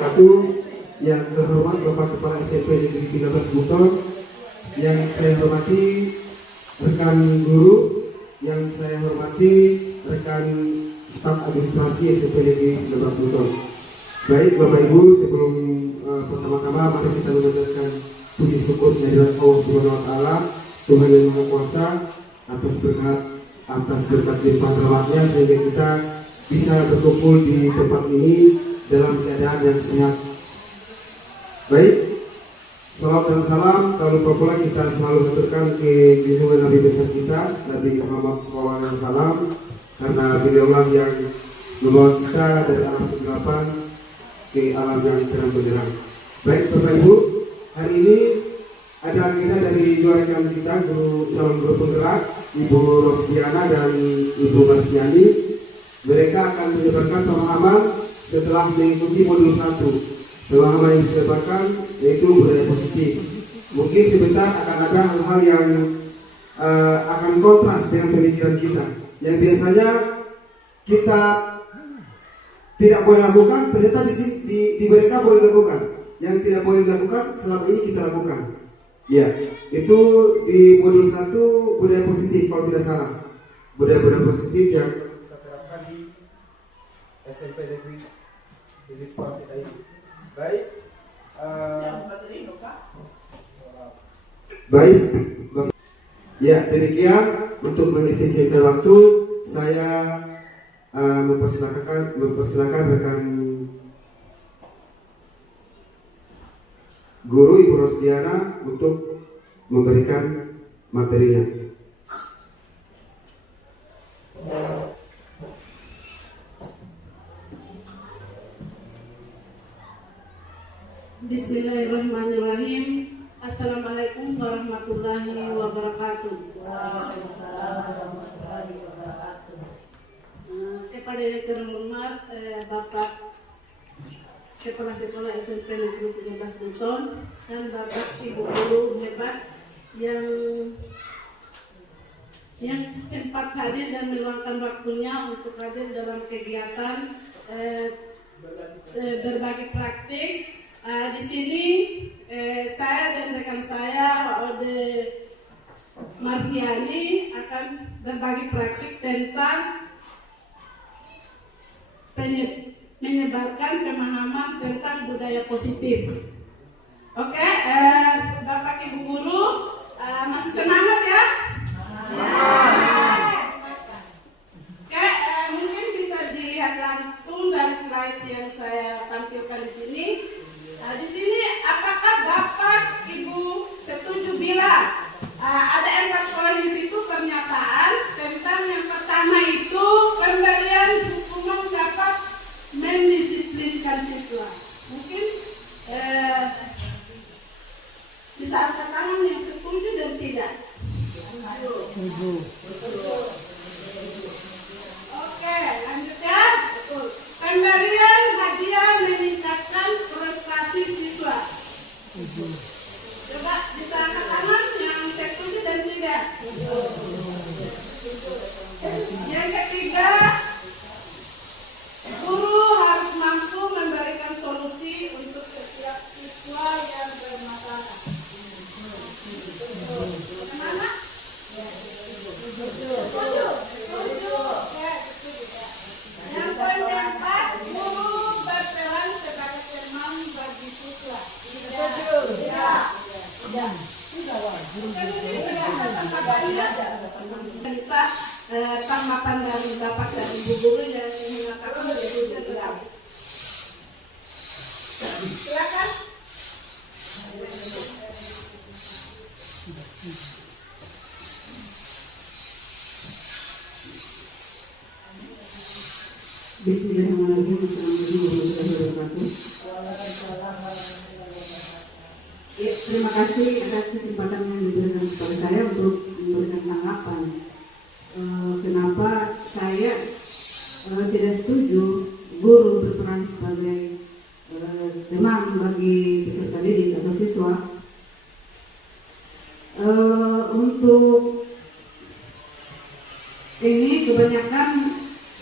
Satu, yang terhormat Bapak Kepala SMP Negeri 13 Buton, yang saya hormati rekan guru, yang saya hormati rekan staf administrasi SMP Negeri 13 Buton. Baik Bapak Ibu, sebelum pertama-tama mari kita mengucapkan puji syukur kehadirat Allah Subhanahu wa taala, Tuhan yang Maha Kuasa, atas berkat limpah rahmatnya sehingga kita bisa berkumpul di tempat ini dalam keadaan yang sehat. Baik, salam dan salam tak lupa pula kita selalu haturkan ke junjungan Nabi besar kita Nabi Muhammad SAW, karena beliaulah yang membawa kita dari alam kegelapan ke alam yang terang benderang. Baik Bapak Ibu, hari ini ada agenda dari dua rekan kita, calon guru penggerak Ibu Rosdiana dan Ibu Martiani. Mereka akan menyebarkan pemahaman setelah mengikuti modul 1. Pemahaman yang disebarkan yaitu budaya positif. Mungkin sebentar akan ada hal-hal yang akan kontras dengan pemikiran kita, yang biasanya kita tidak boleh lakukan, ternyata di mereka boleh lakukan. Yang tidak boleh dilakukan selama ini kita lakukan. Ya, itu di modul 1 budaya positif kalau tidak salah. Budaya-budaya positif yang kita terapkan di SMP Negeri di sekolah kita ini. Baik. Baik. Ya, demikian untuk mengefisienkan waktu saya mempersilakan rekan guru Ibu Rosdiana untuk memberikan materinya. Bismillahirrahmanirrahim. Assalamualaikum warahmatullahi wabarakatuh. Kepada yang terhormat Bapak Kepala Sekolah SMP Negeri 13 Buton dan Bapak Ibu guru hebat yang sempat hadir dan meluangkan waktunya untuk hadir dalam kegiatan berbagi praktik. Di sini saya dan rekan saya Pak Ode Mardiani akan berbagi praktik tentang menyebarkan pemahaman tentang budaya positif. Oke, Bapak Ibu guru masih semangat ya? Oke, mungkin bisa dilihat langsung dari slide yang saya tampilkan di sini. Di sini apakah Bapak Ibu setuju bila ada 4 poin di situ pernyataan tentang yang pertama itu pemberian hukuman dapat mendisiplinkan siswa. Mungkin bisa angkat tangan yang setuju dan tidak. Oke, lanjut ya. Pemberian hadiah meningkatkan prestasi siswa. Coba bisa angkat tangan yang setuju dan tidak. Yang ketiga, guru harus mampu memberikan solusi untuk setiap siswa yang bermasalah. Bagaimana? Setuju. Yang poin keempat, guru berperan sebagai teman bagi siswa. Tidak. Kita tanggapan dari Bapak dan Ibu guru yang mengatakan tidak. Silakan. Bismillahirrahmanirrahim. Assalamualaikum warahmatullahi wabarakatuh. Terima kasih atas kesempatan yang diberikan kepada saya untuk memberikan tanggapan. Kenapa saya tidak setuju guru berperan sebagai teman bagi peserta didik atau siswa. Untuk ini kebanyakan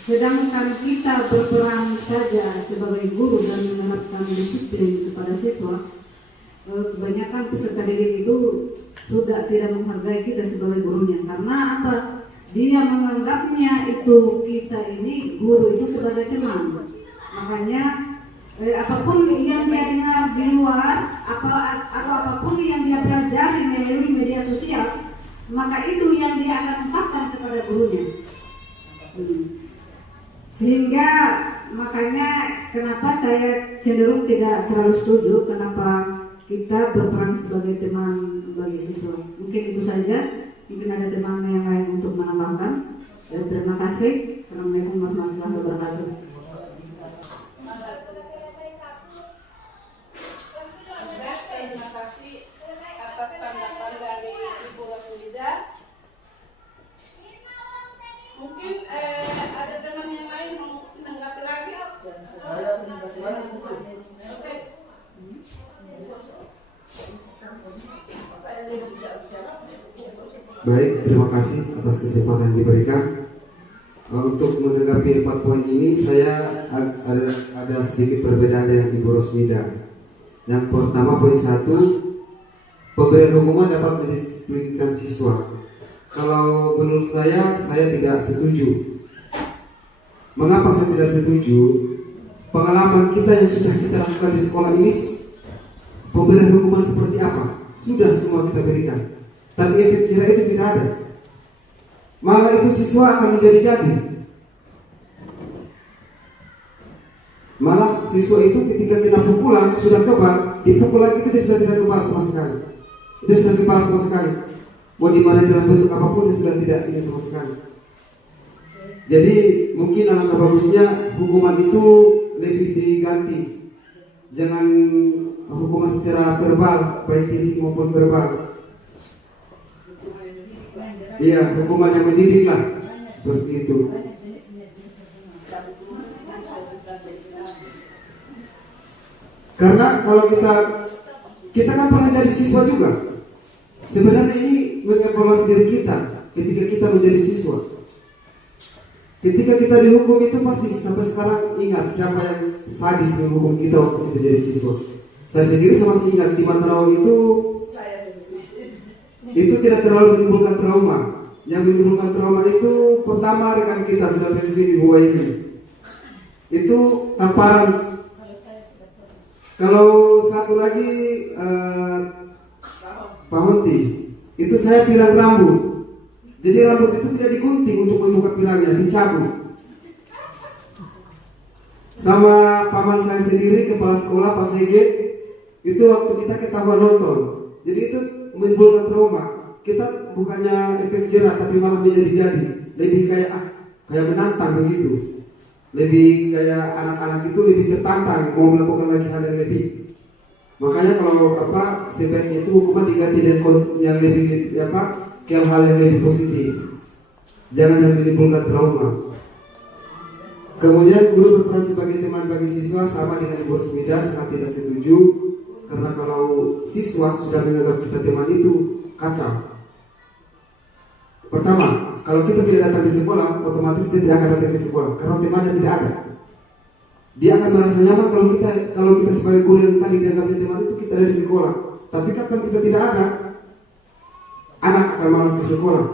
Sedangkan kita berperan saja sebagai guru dan menerapkan disiplin kepada siswa, kebanyakan peserta didik itu sudah tidak menghargai kita sebagai gurunya. Karena apa? Dia menganggapnya itu kita ini guru itu sebagai teman. Makanya apapun yang dia dengar di luar atau apapun yang dia pelajari melalui media sosial, maka itu yang dia akan ungkapkan kepada gurunya. Sehingga makanya kenapa saya cenderung tidak terlalu setuju kenapa kita berperan sebagai teman bagi siswa. Mungkin itu saja. Mungkin ada teman yang lain untuk menambahkan. Dan terima kasih. Assalamualaikum warahmatullahi wabarakatuh. Terima kasih atas tanggapan dari Ibu Rosmida. Mungkin ada teman yang lain mau menanggapi lagi? Oke. Baik, terima kasih atas kesempatan yang diberikan. Untuk menanggapi 4 poin ini, saya ada sedikit perbedaan dengan Ibu Rosmida. Yang pertama, poin 1, pemberian hukuman dapat mendisiplinkan siswa. Kalau menurut saya tidak setuju. Mengapa saya tidak setuju? Pengalaman kita yang sudah kita lakukan di sekolah ini, pemberian hukuman seperti apa? Sudah semua kita berikan. Tapi efek jerah itu tidak ada. Malah itu siswa akan menjadi-jadi. Malah siswa itu ketika kita pukulan sudah kebal, dipukul lagi itu dia sudah tidak kebal sama sekali. Dia sudah kebal sama sekali. Mau dimana dalam bentuk apapun dia sudah tidak ini sama sekali. Jadi mungkin alangkah bagusnya hukuman itu lebih diganti. Jangan hukuman secara verbal, baik fisik maupun verbal. Iya, hukuman yang mendidik lah, seperti itu. Karena kalau kita kan pernah jadi siswa juga. Sebenarnya ini mengevaluasi diri kita ketika kita menjadi siswa. Ketika kita dihukum itu pasti sampai sekarang ingat siapa yang sadis menghukum kita waktu kita jadi siswa. Saya sendiri masih ingat di Mantarawa itu tidak terlalu menimbulkan trauma. Yang menimbulkan trauma itu pertama rekan kita sudah pensiun di bawah ini. Itu tamparan. Kalau satu lagi Pak Honti, itu saya pirang rambut. Jadi rambut itu tidak digunting untuk membuka pirangnya, dicabut. Sama paman saya sendiri, kepala sekolah Pak Sege, itu waktu kita ketahuan nonton. Jadi itu menimbulkan trauma. Kita bukannya efek jerah, tapi malah menjadi-jadi. Lebih kayak menantang begitu. Lebih kayak anak-anak itu lebih tertantang mau melakukan lagi hal yang lebih. Makanya kalau sebaiknya itu hukuman diganti dengan yang lebih ke hal yang lebih positif. Jangan yang menimbulkan trauma. Kemudian guru berperan sebagai teman bagi siswa sama dengan Ibu Rosmida, sangat tidak setuju. Karena kalau siswa sudah menganggap kita teman itu kacau. Pertama, kalau kita tidak datang di sekolah, otomatis dia tidak akan datang di sekolah karena temannya tidak ada. Dia akan merasa nyaman kalau kita sebagai guru yang tadi dianggapnya teman itu kita ada di sekolah. Tapi kapan kita tidak ada, anak akan malas ke sekolah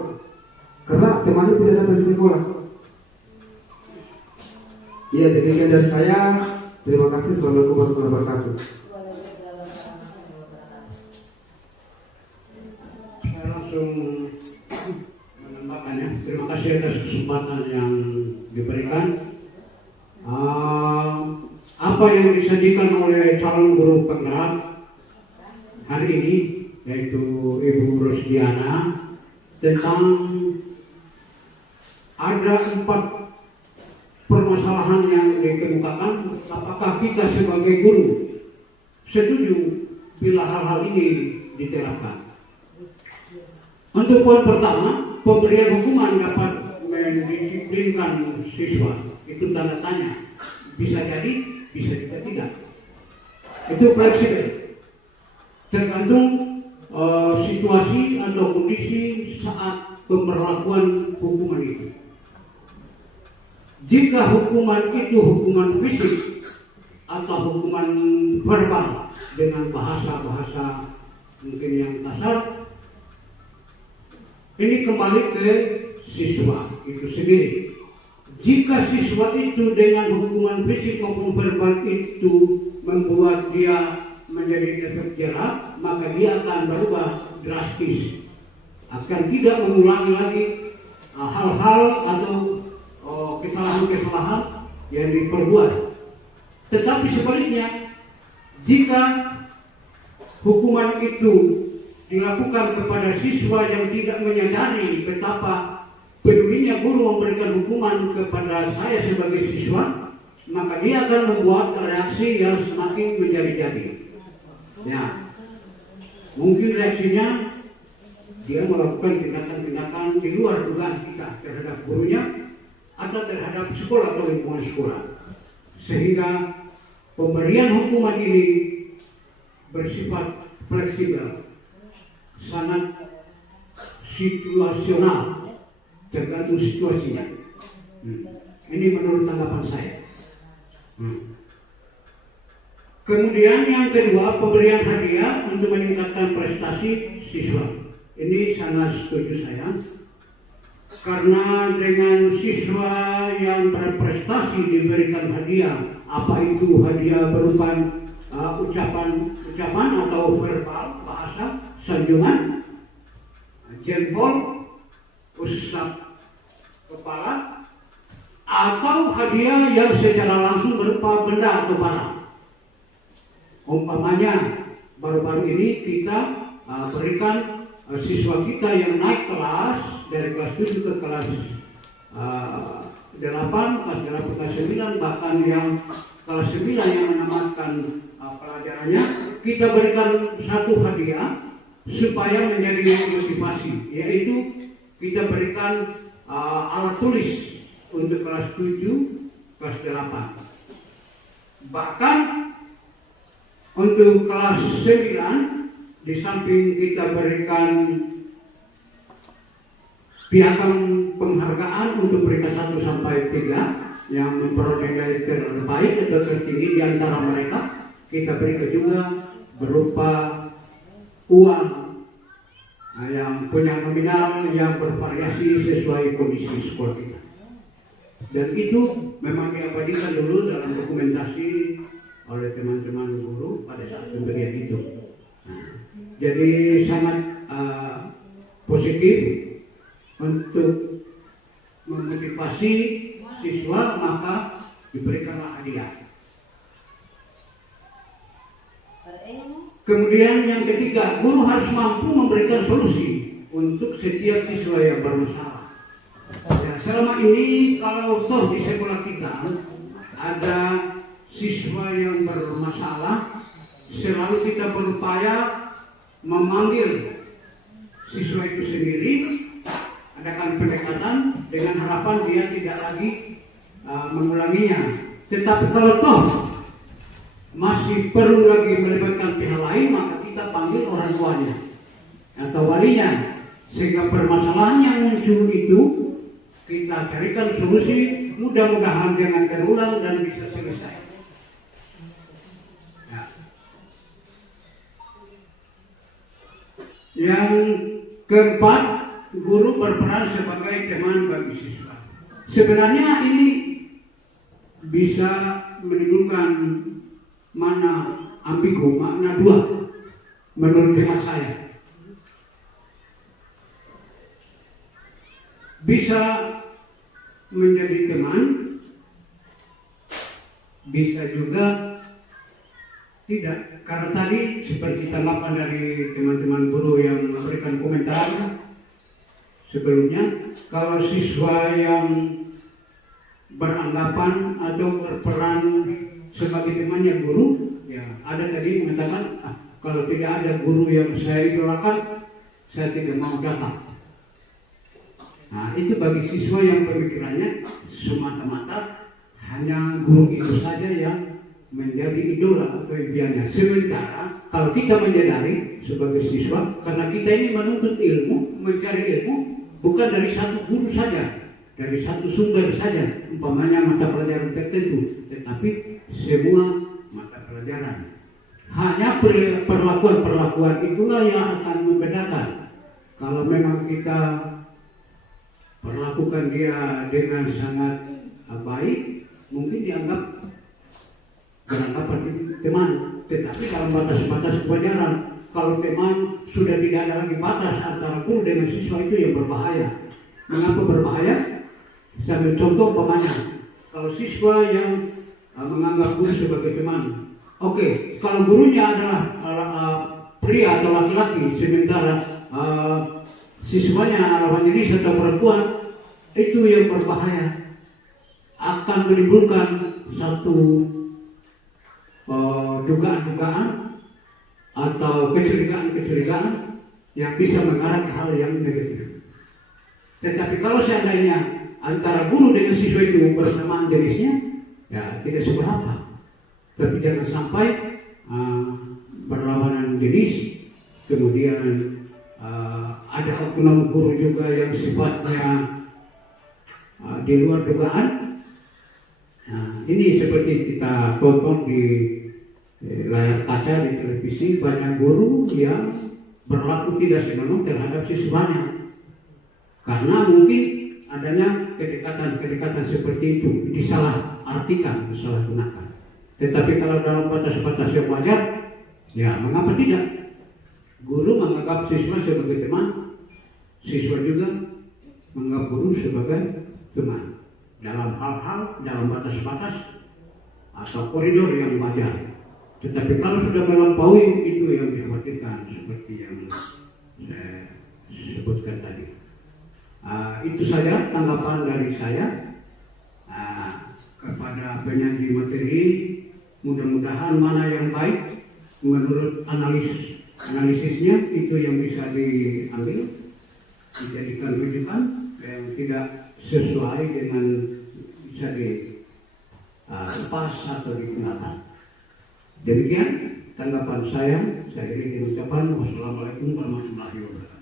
karena temannya tidak datang di sekolah. Iya, demikian dari saya. Terima kasih. Assalamualaikum warahmatullahi wabarakatuh. Saya langsung menambahkannya. Terima kasih atas kesempatan yang diberikan. Apa yang disajikan oleh calon guru penggerak hari ini, yaitu Ibu Rosdiana, tentang ada 4 permasalahan yang dikemukakan. Apakah kita sebagai guru setuju bila hal-hal ini diterapkan? Untuk poin pertama, pemberian hukuman dapat mendisiplinkan siswa. Itu tanda tanya. Bisa jadi, bisa juga tidak. Itu fleksibel. Tergantung situasi atau kondisi saat pemberlakuan hukuman itu. Jika hukuman itu hukuman fisik atau hukuman verbal dengan bahasa-bahasa mungkin yang kasar, ini kembali ke siswa itu sendiri. Jika siswa itu dengan hukuman fisik maupun verbal itu membuat dia menjadi efek jerah, maka dia akan berubah drastis, akan tidak mengulangi lagi hal-hal atau kesalahan-kesalahan yang diperbuat. Tetapi sebaliknya, jika hukuman itu dilakukan kepada siswa yang tidak menyadari betapa pedulinya guru memberikan hukuman kepada saya sebagai siswa, maka dia akan membuat reaksi yang semakin menjadi-jadi. Ya, mungkin reaksinya dia melakukan tindakan-tindakan di luar dugaan kita terhadap gurunya atau terhadap sekolah atau lingkungan sekolah, sehingga pemberian hukuman ini bersifat fleksibel, sangat situasional, tergantung situasinya. Ini menurut tanggapan saya. Kemudian yang kedua, pemberian hadiah untuk meningkatkan prestasi siswa. Ini sangat setuju saya, karena dengan siswa yang berprestasi diberikan hadiah, apa itu hadiah berupa ucapan atau verbal, bahasa, sanjungan, jempol, usap kepala, atau hadiah yang secara langsung berupa benda atau barang. Umpamanya baru-baru ini kita berikan siswa kita yang naik kelas dari kelas 7 ke kelas 8, kelas 8 kelas 9, bahkan yang kelas 9 yang menamatkan pelajarannya, kita berikan satu hadiah supaya menjadi motivasi, yaitu kita berikan alat tulis untuk kelas 7, kelas 8. Bahkan untuk kelas 9, di samping kita berikan piagam penghargaan untuk peringkat 1 sampai 3 yang memperoleh nilai terbaik atau tertinggi di antara mereka, kita berikan juga berupa uang yang punya nominal yang bervariasi sesuai kondisi sekolah kita. Dan itu memang diabadikan dulu dalam dokumentasi oleh teman-teman guru pada saat pemberian itu. Jadi sangat positif untuk memotivasi siswa, maka diberikanlah hadiah. Kemudian yang ketiga, guru harus mampu memberikan solusi untuk setiap siswa yang bermasalah. Ya, selama ini kalau toh di sekolah kita ada siswa yang bermasalah, selalu kita berupaya memanggil siswa itu sendiri, adakan pendekatan dengan harapan dia tidak lagi mengulanginya. Tetapi kalau toh masih perlu lagi melibatkan pihak lain, maka kita panggil orang tuanya atau walinya, sehingga permasalahan yang muncul itu kita carikan solusi, mudah-mudahan jangan terulang dan bisa selesai. Ya. Yang keempat, guru berperan sebagai teman bagi siswa. Sebenarnya ini bisa menimbulkan mana ambigu, makna dua menurut hemat saya. Bisa menjadi teman, bisa juga tidak. Karena tadi seperti tanggapan dari teman-teman guru yang memberikan komentar sebelumnya, kalau siswa yang beranggapan atau berperan sebagai temannya guru, ya ada tadi mengatakan, kalau tidak ada guru yang saya idolakan, saya tidak mau datang. Nah, itu bagi siswa yang pemikirannya semata-mata hanya guru itu saja yang menjadi idola atau impiannya. Sementara kalau kita menyadari sebagai siswa, karena kita ini menuntut ilmu, mencari ilmu, bukan dari satu guru saja, dari satu sumber saja, umpamanya mata pelajaran tertentu, tetapi semua mata pelajaran. Hanya perlakuan-perlakuan itulah yang akan membedakan. Kalau memang kita perlakukan dia dengan sangat baik, mungkin dianggap beranggapan teman. Tetapi dalam batas-batas kewajaran, kalau teman sudah tidak ada lagi batas antara guru dengan siswa, itu yang berbahaya. Mengapa berbahaya? Saya ambil contoh umpamanya, kalau siswa yang menganggap guru sebagai teman, oke, kalau gurunya adalah pria atau laki-laki, sementara siswanya lawan jenis atau perempuan, itu yang berbahaya. Akan menimbulkan satu dugaan-dugaan atau kecurigaan-kecurigaan yang bisa mengarah ke hal yang negatif. Tetapi kalau seandainya antara guru dengan siswa itu bersamaan jenisnya, ya tidak seberapa. Tapi jangan sampai berlawanan jenis, kemudian ada oknum guru juga yang sifatnya di luar dugaan. Nah, ini seperti kita tonton di layar kaca di televisi, banyak guru yang berlaku tidak senonoh terhadap siswanya karena mungkin adanya kedekatan seperti itu disalah artikan, disalah gunakan. Tetapi kalau dalam batas-batas yang wajar, ya mengapa tidak? Guru menganggap siswa sebagai teman, siswa juga menganggap guru sebagai teman dalam hal-hal, dalam batas-batas atau koridor yang wajar. Tetapi kalau sudah melampaui, itu yang dikhawatirkan seperti yang saya sebutkan tadi. Itu saja tanggapan dari saya kepada penyaji materi. Mudah-mudahan mana yang baik menurut analisisnya itu yang bisa diambil, dijadikan rujukan. Yang tidak sesuai dengan bisa dilepas atau digunakan. Demikian tanggapan saya. Saya ingin mengucapkan wassalamualaikum warahmatullahi wabarakatuh.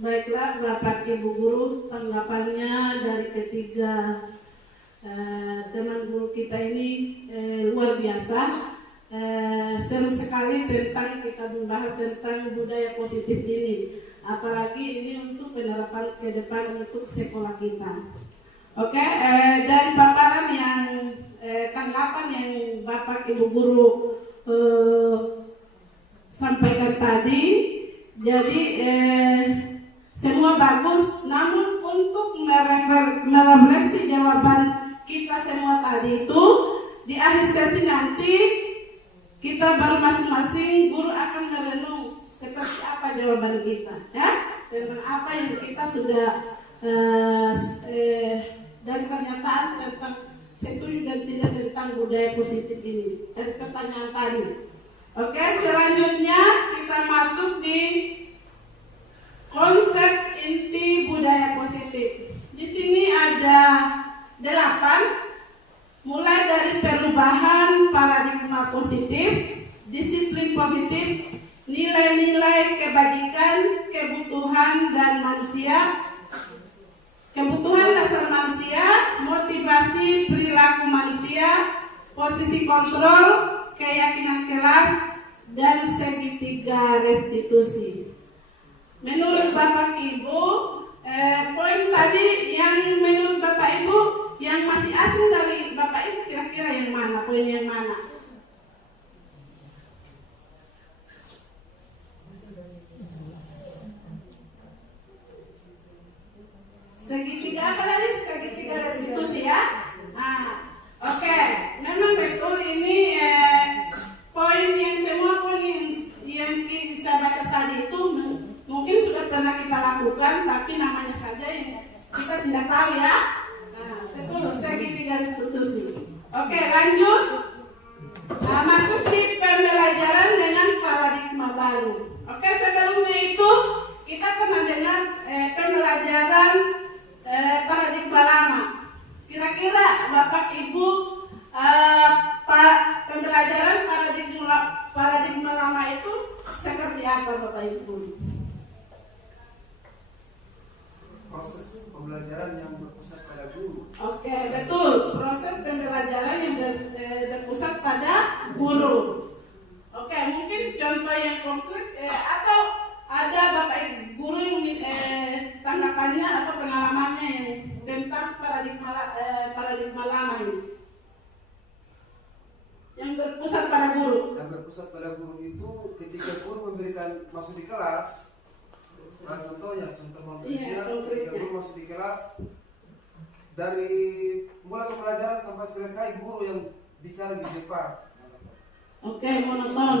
Baiklah Bapak Ibu Guru, tanggapannya dari ketiga teman guru kita ini luar biasa. Seru sekali tentang kita membahas tentang budaya positif ini, apalagi ini untuk penerapan ke depan untuk sekolah kita. Oke, dari paparan yang tanggapan yang Bapak Ibu Guru sampaikan tadi, jadi semua bagus, namun untuk merefleksi jawaban kita semua tadi itu di akhir sesi nanti kita baru masing-masing guru akan merenung seperti apa jawaban kita, ya, tentang apa yang kita sudah dari pernyataan tentang setuju dan tidak tentang budaya positif ini dari pertanyaan tadi. Oke, selanjutnya kita masuk di konsep inti budaya positif. Di sini ada 8. Mulai dari perubahan paradigma positif, disiplin positif, nilai-nilai kebajikan, kebutuhan dasar manusia, motivasi perilaku manusia, posisi kontrol, keyakinan kelas, dan segitiga restitusi. Menurut Bapak Ibu, poin tadi yang menurut Bapak Ibu yang masih asing dari Bapak Ibu kira-kira yang mana? Poin yang mana? Segitiga apa tadi? Segitiga restitusi ya? Oke. Memang betul ini poin yang semua poin yang kita baca tadi itu mungkin sudah pernah kita lakukan, tapi namanya saja yang kita tidak tahu ya. Betul, segitiga restitusi. Oke, lanjut. Masuk di pembelajaran dengan paradigma baru. Oke, sebelumnya itu kita pernah dengar pembelajaran paradigma lama. Kira-kira Bapak Ibu pembelajaran paradigma lama itu seperti apa Bapak Ibu? Proses pembelajaran yang berpusat pada guru. Oke, betul. Proses pembelajaran yang berpusat pada guru. Oke, mungkin contoh yang konkret atau ada Bapak Guru yang tanggapannya atau pengalamannya yang tentang paradigma lama ini, yang berpusat pada guru. Yang berpusat pada guru itu ketika guru memberikan masuk di kelas. Contohnya, ketika guru masuk di kelas, dari mulai pembelajaran sampai selesai guru yang bicara di depan. Oke, monoton.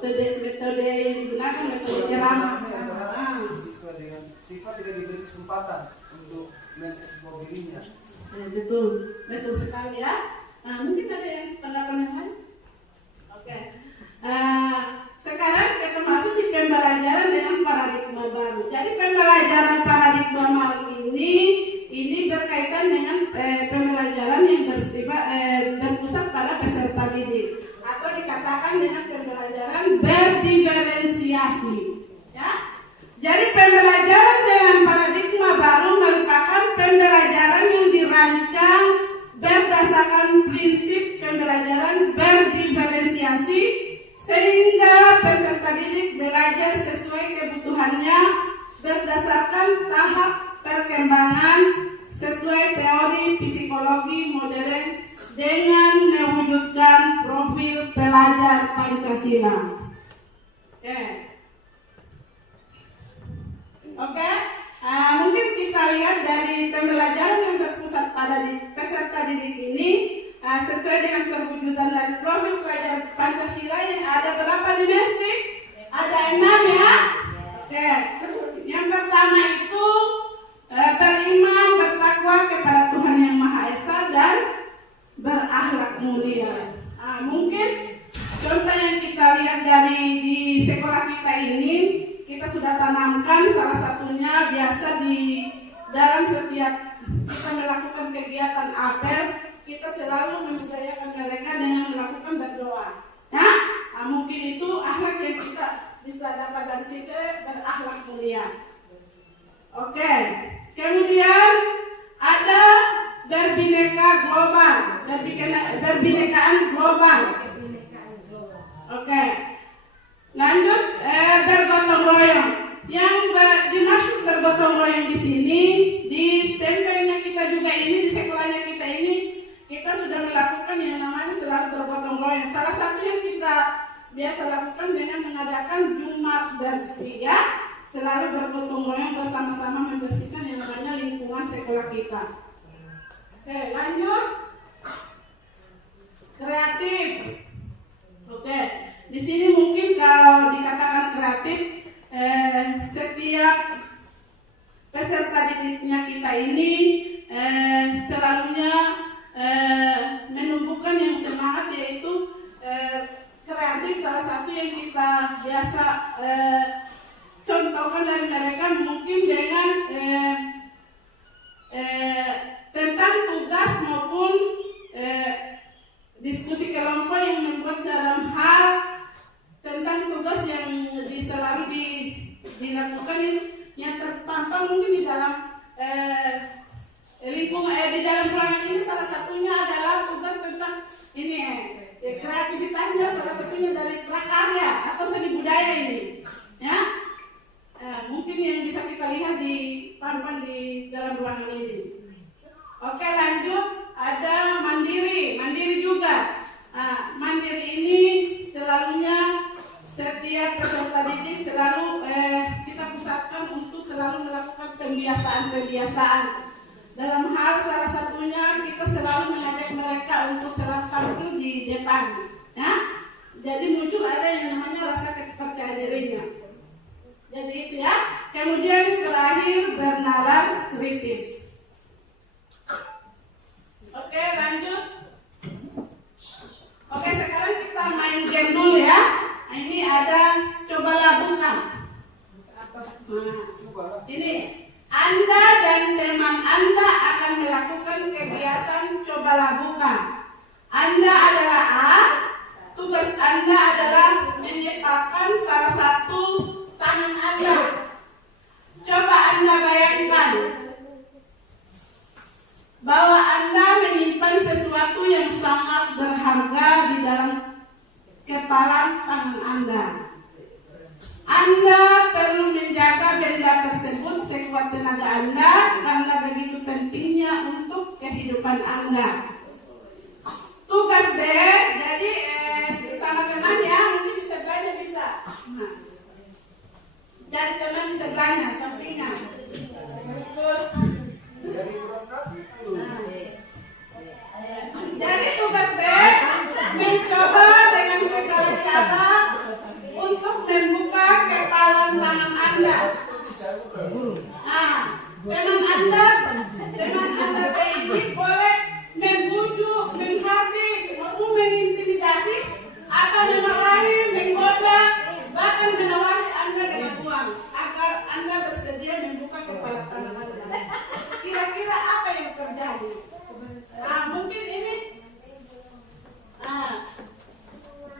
Metode yang digunakan metode ceramah. Siswa tidak diberi kesempatan untuk mengeksplor dirinya. Betul sekali ya. Mungkin ada yang tanggapan yang lain? Oke. Sekarang kita masuk di pembelajaran dengan paradigma baru. Jadi pembelajaran paradigma baru ini berkaitan dengan pembelajaran yang berpusat pada peserta didik, atau dikatakan dengan pembelajaran berdiferensiasi. Ya. Jadi pembelajaran dengan paradigma baru merupakan pembelajaran yang dirancang berdasarkan prinsip pembelajaran berdiferensiasi, sehingga peserta didik belajar sesuai kebutuhannya berdasarkan tahap perkembangan sesuai teori psikologi modern dengan mewujudkan profil pelajar Pancasila. Oke. Mungkin kita lihat dari pembelajaran yang berpusat pada peserta didik ini sesuai dengan perwujudan dari profil pelajar Pancasila yang ada berapa dimensi? Ada 6 ya. Oke. Yang pertama itu beriman, bertakwa kepada Tuhan Yang Maha Esa dan berakhlak mulia. Mungkin contoh yang kita lihat di sekolah kita ini, kita sudah tanamkan salah satunya biasa di dalam setiap kita melakukan kegiatan apel, kita selalu membudayakan mereka dengan melakukan berdoa. Ya, mungkin itu akhlak yang kita bisa dapat dari situ, berakhlak mulia. Oke, kemudian ada berbineka global, berbinekaan global. Oke, lanjut bergotong royong. Yang dimaksud bergotong royong di sini, di stempelnya kita juga ini, di sekolahnya kita ini, kita sudah melakukan yang namanya selalu bergotong royong. Salah satu yang kita biasa lakukan dengan mengadakan Jumat bersih ya. Selalu bergotong royong bersama-sama membersihkan yang namanya lingkungan sekolah kita. Oke, lanjut. Kreatif. Oke, di sini mungkin kalau dikatakan kreatif, setiap peserta didiknya kita ini selalunya menumbuhkan yang semangat, yaitu kreatif. Salah satu yang kita biasa contohkan dari mereka mungkin dengan tentang tugas maupun diskusi kelompok yang membuat dalam hal tentang tugas yang selalu dilakukan yang terpampang mungkin di dalam lingkungan di dalam ruangan ini. Salah satunya adalah tugas tentang ini kreativitasnya, salah satunya dari prakarya atau seni budaya ini ya. Mungkin yang bisa kita lihat di papan di dalam ruangan ini. Oke, lanjut. Ada mandiri juga. Mandiri ini selalunya setiap peserta didik selalu kita pusatkan untuk selalu melakukan pembiasaan. Dalam hal salah satunya kita selalu mengajak mereka untuk selalu tampil di depan. Ya? Jadi muncul ada yang namanya rasa percaya dirinya. Jadi itu ya. Kemudian terakhir bernalar kritis. Oke, lanjut. Oke, sekarang kita main game dulu ya. Ini ada cobalah buka. Ini Anda dan teman Anda akan melakukan kegiatan cobalah buka. Anda adalah A. Tugas Anda adalah bahwa Anda menyimpan sesuatu yang sangat berharga di dalam kepalan tangan Anda. Anda perlu menjaga benda tersebut sekuat tenaga Anda karena begitu pentingnya untuk kehidupan Anda. Tugas B, jadi sama teman ya, mungkin di sebelahnya bisa. Nah, cari teman di sebelahnya, sampingnya. Jadi tugas B, mencoba dengan segala cara untuk membuka kepalan tangan Anda. Teman Anda B ini boleh membujuk, menghadik, maupun mengintimidasi, atau memarahi, menggoda, bahkan menawari Anda dengan uang agar Anda bersedia membuka kepala tangan Anda. Kira-kira apa yang terjadi? Mungkin ini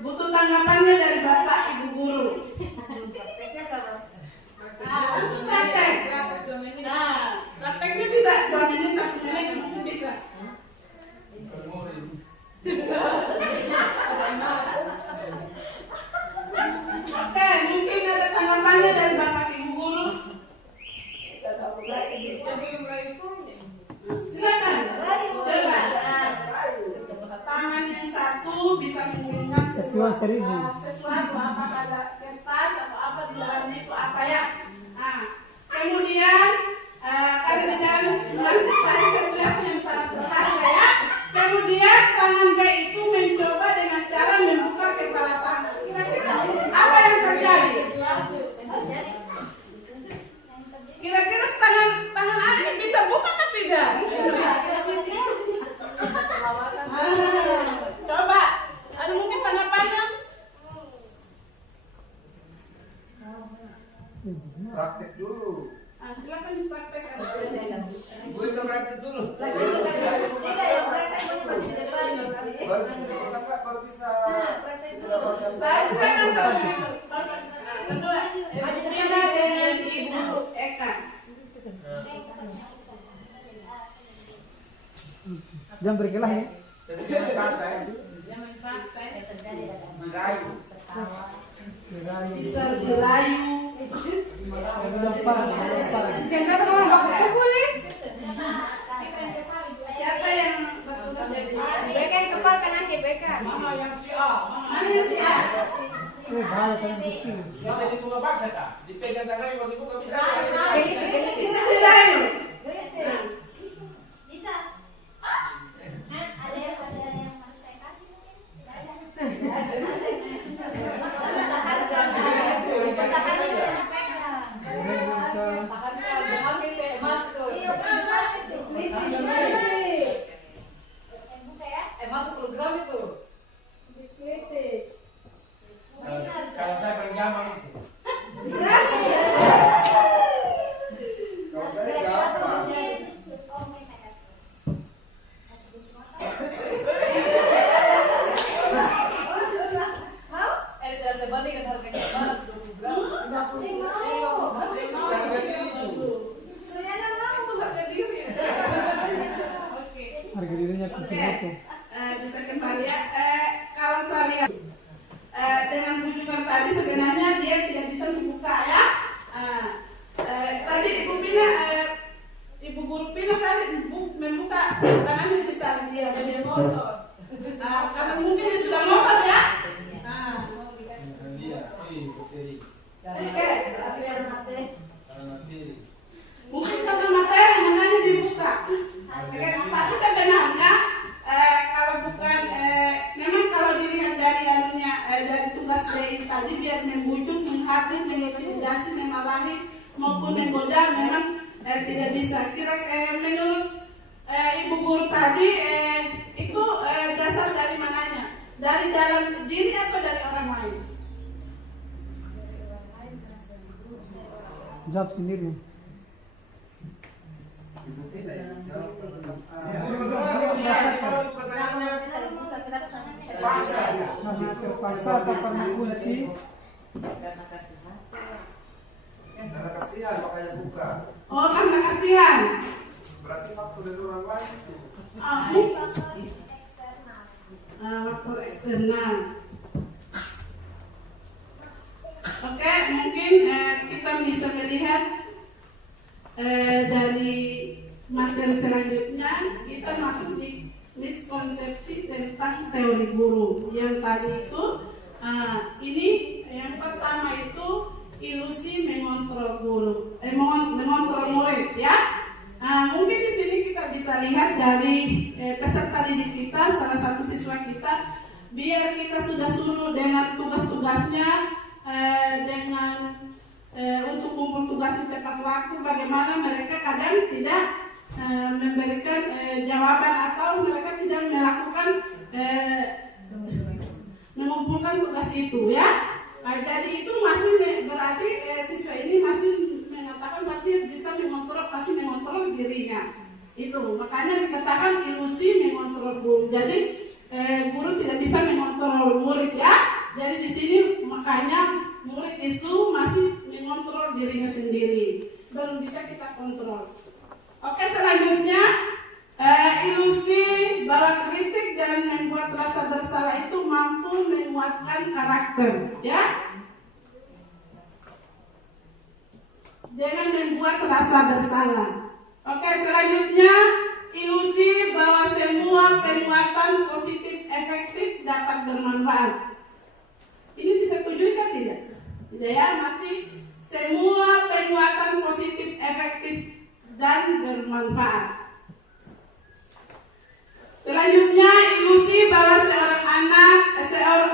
butuh tanggapannya dari Bapak Ibu Guru. Langsung praktek. Prakteknya bisa 2 menit, 1 menit, mungkin bisa. Oke, mungkin ada tanggapannya dari Bapak Ibu Guru. Silakan. Coba. Tangan yang satu bisa menggenggam sesuatu, apakah ada kertas atau apa di dalamnya itu apa ya. Kemudian kasih di dalam kasih sesuatu yang sangat berharga ya. Kemudian tangan B itu mencoba dengan cara membuka kepala tangan. Kira-kira apa yang terjadi? Kira-kira tangan Anda bisa buka atau tidak? Coba, ada mungkin tanggapannya? Praktek dulu. Silakan dipraktekkan. Gue ke praktek dulu. Baru bisa. Silakan kedua, Rina dengan Ibu Eka. Jangan berkelah ya. Jadi jangan paksa ya. Dirayu. Bisa dirayu. Jangan kalau baku pukul nih. Siapa yang betul-betul jadi? BK yang kepala kanan ya BK. Mana yang si A? Mana yang si A? Bahaya tangan kecil. Bisa dibuka paksa kak? Dipegang tangannya bagi buka bisa. Bisa dirayu. Bisa. Ada yang harus saya kasih mungkin. Kalau saya paling gampang itu. Kalau saya gampang. Harga dirinya kunci foto. Bisa kembali ya. Kalau saya lihat dengan bujukan tadi sebenarnya dia tidak bisa membuka ya. Tadi Ibu Guru Pina tadi membuka tangannya bisa dia jadi motor. Karena mungkin dia sudah motor ya. Mungkin karena materi makanya dibuka. Tapi sebenarnya kalau bukan memang kalau dilihat dari dari tugas B tadi biar membujuk, menghadir, mengintimidasi, memarahi maupun menggoda memang tidak bisa. Menurut Ibu Guru tadi itu dasar dari mananya? Dari dalam diri atau dari orang lain? Jawab sendiri. Karena terpaksa atau karena kunci? Karena kasihan makanya buka. Oh, karena kasihan. Berarti faktor dari orang lain itu. Faktor eksternal. Oke, mungkin kita bisa melihat dari materi selanjutnya, kita masuk di miskonsepsi tentang teori guru. Yang tadi itu, ini yang pertama itu ilusi mengontrol guru, mengontrol murid ya. Mungkin di sini kita bisa lihat dari peserta didik kita, salah satu siswa kita, biar kita sudah suruh dengan tugas-tugasnya, dengan untuk kumpul tugas di tepat waktu, bagaimana mereka kadang tidak memberikan jawaban atau mereka tidak melakukan mengumpulkan tugas itu ya. Jadi itu masih berarti siswa ini masih mengatakan berarti bisa mengontrol, pasti mengontrol dirinya. Itu makanya dikatakan ilusi mengontrol guru. Jadi guru tidak bisa mengontrol murid ya. Jadi di sini makanya murid itu masih mengontrol dirinya sendiri, belum bisa kita kontrol. Oke, selanjutnya ilusi bahwa kritik dan membuat rasa bersalah itu mampu menguatkan karakter, ya. Jangan membuat rasa bersalah. Oke, selanjutnya ilusi bahwa semua penguatan positif efektif dapat bermanfaat. Ini disetujui kan tidak? Tidak ya, masih semua penguatan positif efektif dan bermanfaat. Selanjutnya ilusi bahwa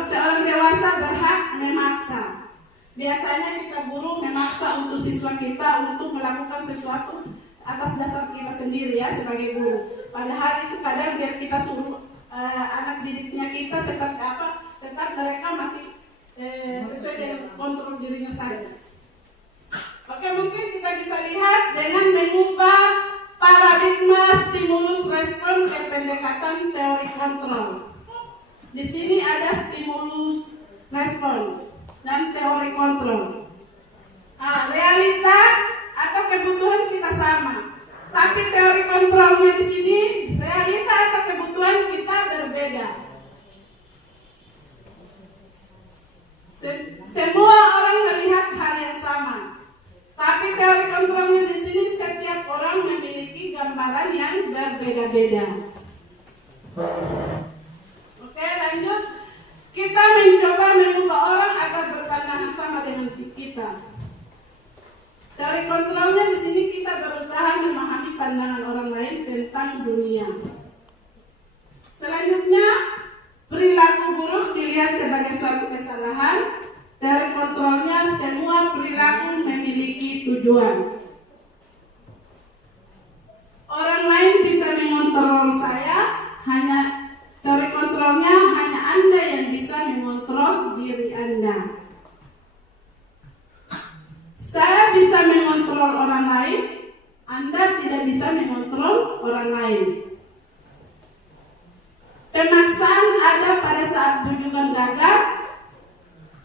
seorang dewasa berhak memaksa. Biasanya kita guru memaksa untuk siswa kita untuk melakukan sesuatu atas dasar kita sendiri ya sebagai guru. Padahal itu kadang biar kita suruh anak didiknya kita seperti apa, tetap mereka masih sesuai dengan kontrol dirinya saja. Oke, mungkin kita bisa lihat dengan mengubah paradigma stimulus respon ke pendekatan teori kontrol. Di sini ada stimulus respon dan teori kontrol. Realita atau kebutuhan kita sama, tapi teori kontrolnya di sini realita atau kebutuhan kita berbeda. Semua orang melihat hal yang sama, tapi teori kontrolnya di sini setiap orang memiliki gambaran yang berbeda-beda. Oke, lanjut. Kita mencoba mengubah orang agar berpandangan sama dengan kita. Teori kontrolnya di sini kita berusaha memahami pandangan orang lain tentang dunia. Selanjutnya, perilaku buruk dilihat sebagai suatu kesalahan. Teori kontrolnya semua perilaku memiliki tujuan. Orang lain bisa mengontrol saya, hanya teori kontrolnya hanya Anda yang bisa mengontrol diri Anda. Saya bisa mengontrol orang lain, Anda tidak bisa mengontrol orang lain. Pemaksaan ada pada saat tujuan gagal.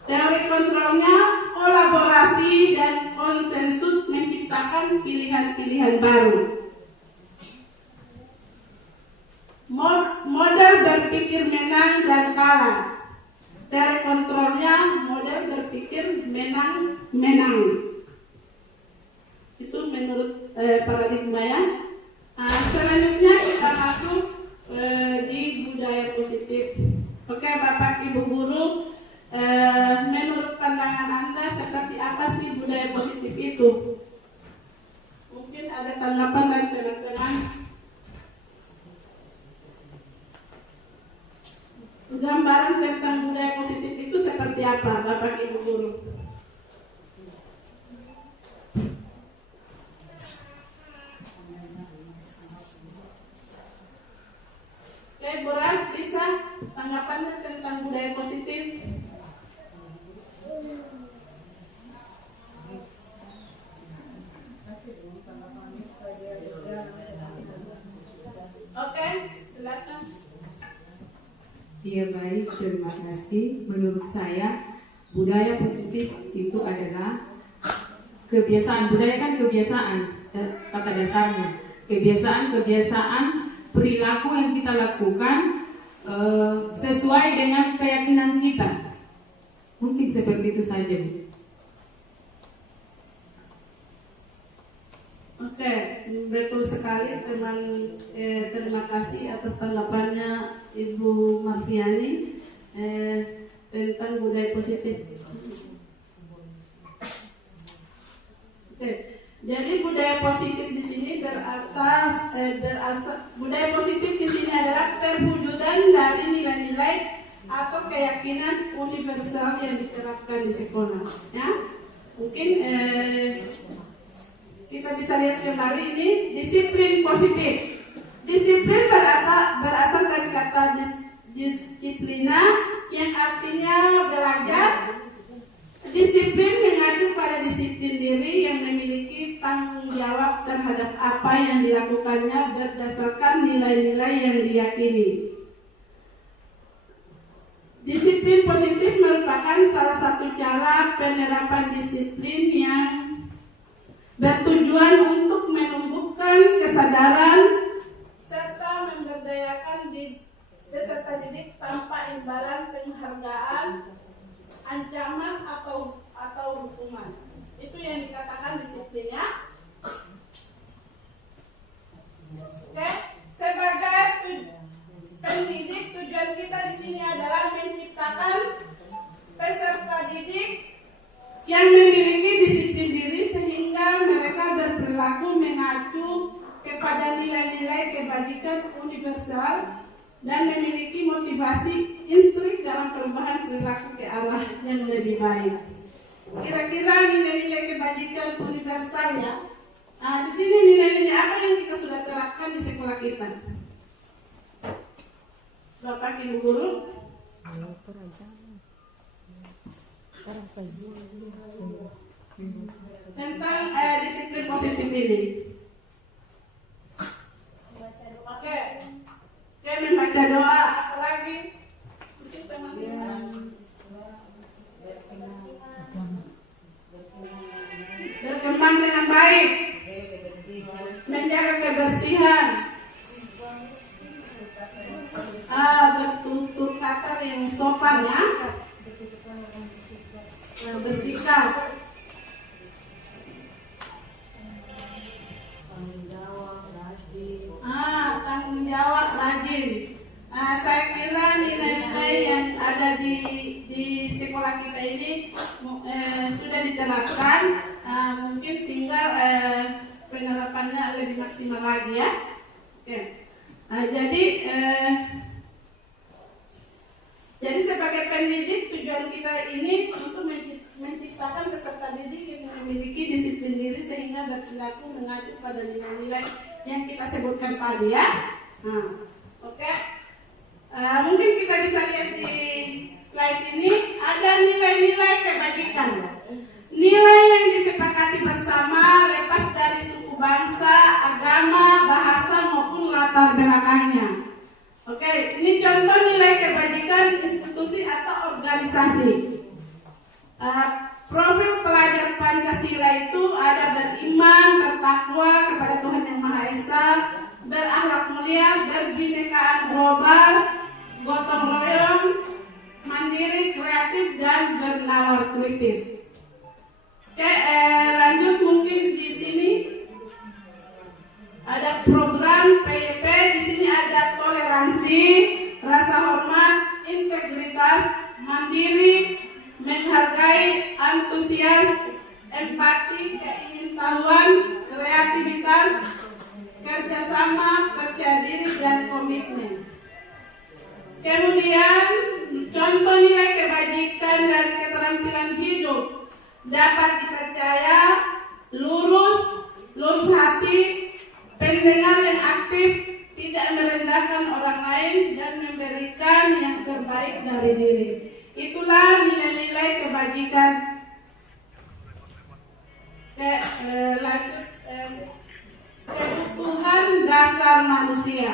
Teori kontrolnya kolaborasi dan konsensus menciptakan pilihan-pilihan baru. Model berpikir menang dan kalah. Teori kontrolnya model berpikir menang. Itu menurut paradigma ya. Selanjutnya kita masuk di budaya positif. Oke, Bapak Ibu guru, menurut pandangan Anda seperti apa sih budaya positif itu? Mungkin ada tanggapan dari teman-teman. Gambaran tentang budaya positif itu seperti apa, Bapak Ibu guru? Oke, Bu Ras, bisa tanggapannya tentang budaya positif? Oke, silakan. Iya baik, terima kasih. Menurut saya budaya positif itu adalah kebiasaan. Budaya kan kebiasaan, kata dasarnya. Kebiasaan perilaku yang kita lakukan sesuai dengan keyakinan kita. Mungkin seperti itu saja, Bu. Oke, betul sekali teman. Terima kasih atas tanggapannya Ibu Marfiani tentang budaya positif. Oke, jadi budaya positif di sini budaya positif di sini adalah perwujudan dari nilai-nilai atau keyakinan universal yang diterapkan di sekolah. Ya, mungkin kita bisa lihat kembali ini disiplin positif. Disiplin berasal dari kata disiplina yang artinya belajar. Disiplin mengacu pada disiplin diri yang memiliki tanggung jawab terhadap apa yang dilakukannya berdasarkan nilai-nilai yang diyakini. Disiplin positif merupakan salah satu cara penerapan disiplin yang bertujuan untuk menumbuhkan kesadaran serta memberdayakan peserta didik tanpa imbalan penghargaan, ancaman atau hukuman. Itu yang dikatakan disiplin, ya. Oke, sebagai pendidik, tujuan kita di sini adalah menciptakan peserta didik yang memiliki disiplin diri sehingga mereka berperilaku mengacu kepada nilai-nilai kebajikan universal dan memiliki motivasi instrik dalam perubahan perilaku ke arah yang lebih baik. Kira-kira nilai-nilai kebajikan universalnya, di sini nilai-nilai apa yang kita sudah terapkan di sekolah kita? Bapak Ibu Guru? Tentang disiplin positif ini. Oke, membaca doa apa lagi? Mungkin teman-teman berkembang dengan baik, menjaga kebersihan, bertutur kata yang sopan, ya, bersikap, tanggung jawab, rajin. Saya kira nilai-nilai yang ada di sekolah kita ini sudah diterapkan. Mungkin tinggal penerapannya lebih maksimal lagi, ya. Oke. Jadi sebagai pendidik, tujuan kita ini untuk menciptakan peserta didik yang memiliki disiplin diri sehingga berperilaku mengacu pada nilai-nilai yang kita sebutkan tadi, ya. Oke. Mungkin kita bisa lihat di slide ini ada nilai-nilai kebajikan. Nilai yang disepakati bersama lepas dari suku bangsa, agama, bahasa maupun latar belakangnya. Oke, ini contoh nilai kebajikan institusi atau organisasi. Profil pelajar Pancasila itu ada beriman, bertakwa kepada Tuhan Yang Maha Esa, berakhlak mulia, berbinekaan global, gotong royong, mandiri, kreatif, dan bernalar kritis. Oke, lanjut mungkin di sini ada program PYP. Di sini ada toleransi, rasa hormat, integritas, mandiri, menghargai, antusias, empati, keingintahuan, kreativitas, kerjasama, percaya diri, dan komitmen. Kemudian contoh nilai kebajikan dari keterampilan hidup: dapat dipercaya, lurus hati, pendengar yang aktif, tidak merendahkan orang lain, dan memberikan yang terbaik dari diri. Itulah nilai-nilai kebajikan. Lanjut, kebutuhan dasar manusia.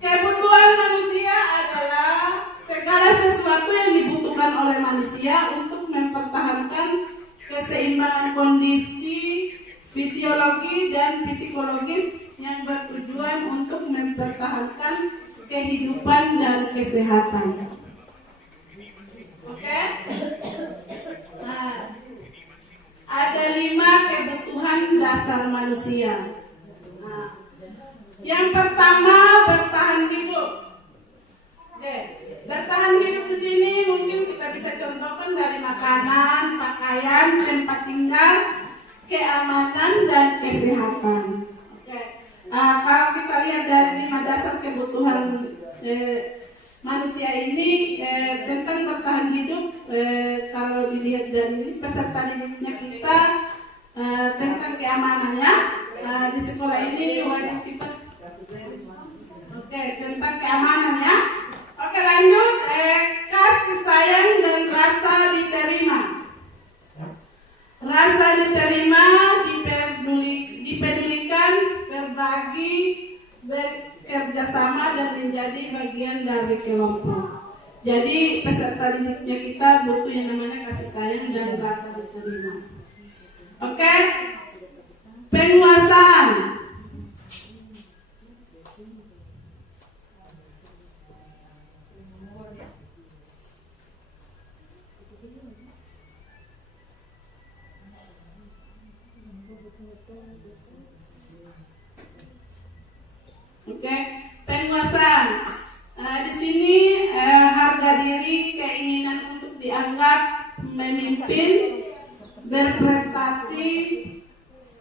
Kebutuhan manusia adalah segala sesuatu yang dibutuhkan oleh manusia untuk mempertahankan keseimbangan kondisi fisiologi dan psikologi psikologis yang bertujuan untuk mempertahankan kehidupan dan kesehatan. Oke? Nah, ada 5 kebutuhan dasar manusia. Nah, yang pertama bertahan hidup. Oke, bertahan hidup di sini mungkin kita bisa contohkan dari makanan, pakaian, tempat tinggal, keamanan dan kesehatan. Oke, kalau kita lihat dari 5 dasar kebutuhan manusia ini tentang bertahan hidup, kalau dilihat dari peserta didiknya kita tentang keamanannya, di sekolah ini wajib kita. Oke, tentang keamanannya. Oke, lanjut. Kasih sayang dan rasa diterima. Rasa diterima, dipedulikan, berbagi, bekerjasama dan menjadi bagian dari kelompok. Jadi peserta didiknya kita butuh yang namanya kasih sayang dan rasa diterima. Oke, penguasaan. Oke, penguasaan. Di sini harga diri, keinginan untuk dianggap memimpin, berprestasi,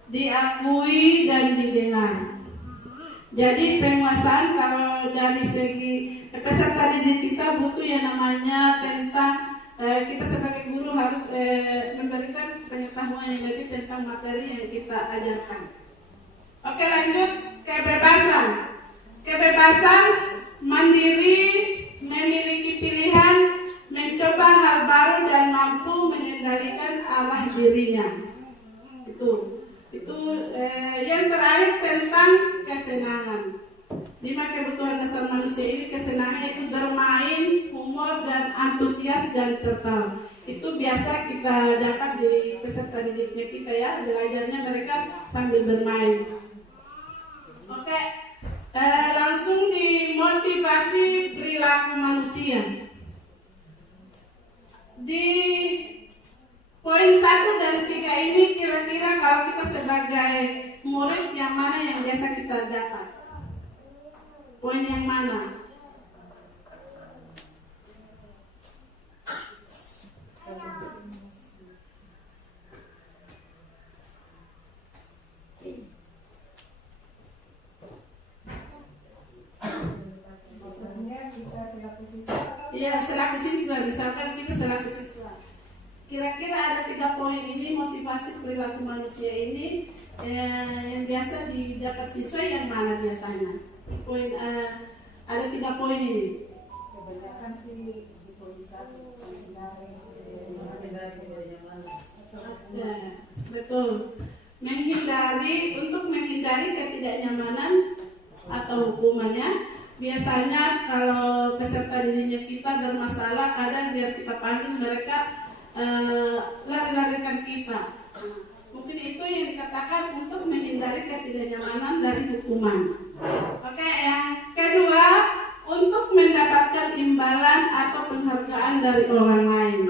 diakui dan didengar. Jadi penguasaan kalau dari segi peserta didik kita butuh yang namanya tentang kita sebagai guru harus memberikan pengetahuan yang lebih tentang materi yang kita ajarkan. Oke, lanjut. Kebebasan. Kebebasan, mandiri, memiliki pilihan, mencoba hal baru dan mampu mengendalikan arah dirinya. Itu yang terakhir tentang kesenangan. 5 kebutuhan dasar manusia ini, kesenangan itu bermain, humor dan antusias dan tertawa. Itu biasa kita dapat di peserta didiknya kita ya, belajarnya mereka sambil bermain. Oke, langsung di motivasi perilaku manusia. Di poin 1 dan 3 ini kira-kira kalau kita sebagai murid yang mana yang biasa kita dapat? Poin yang mana? Ya, selaku siswa, misalkan kita selaku siswa. Kira-kira ada 3 poin ini motivasi perilaku manusia ini yang biasa didapat siswa yang mana biasanya? Poin ada 3 poin ini. Kebanyakan sih di poin 1 Ya, betul. Untuk menghindari ketidaknyamanan atau hukumannya. Biasanya kalau peserta didiknya kita bermasalah, kadang biar kita panggil mereka lari-larikan kita. Mungkin itu yang dikatakan untuk menghindari ketidaknyamanan dari hukuman. Oke, yang kedua, untuk mendapatkan imbalan atau penghargaan dari orang lain.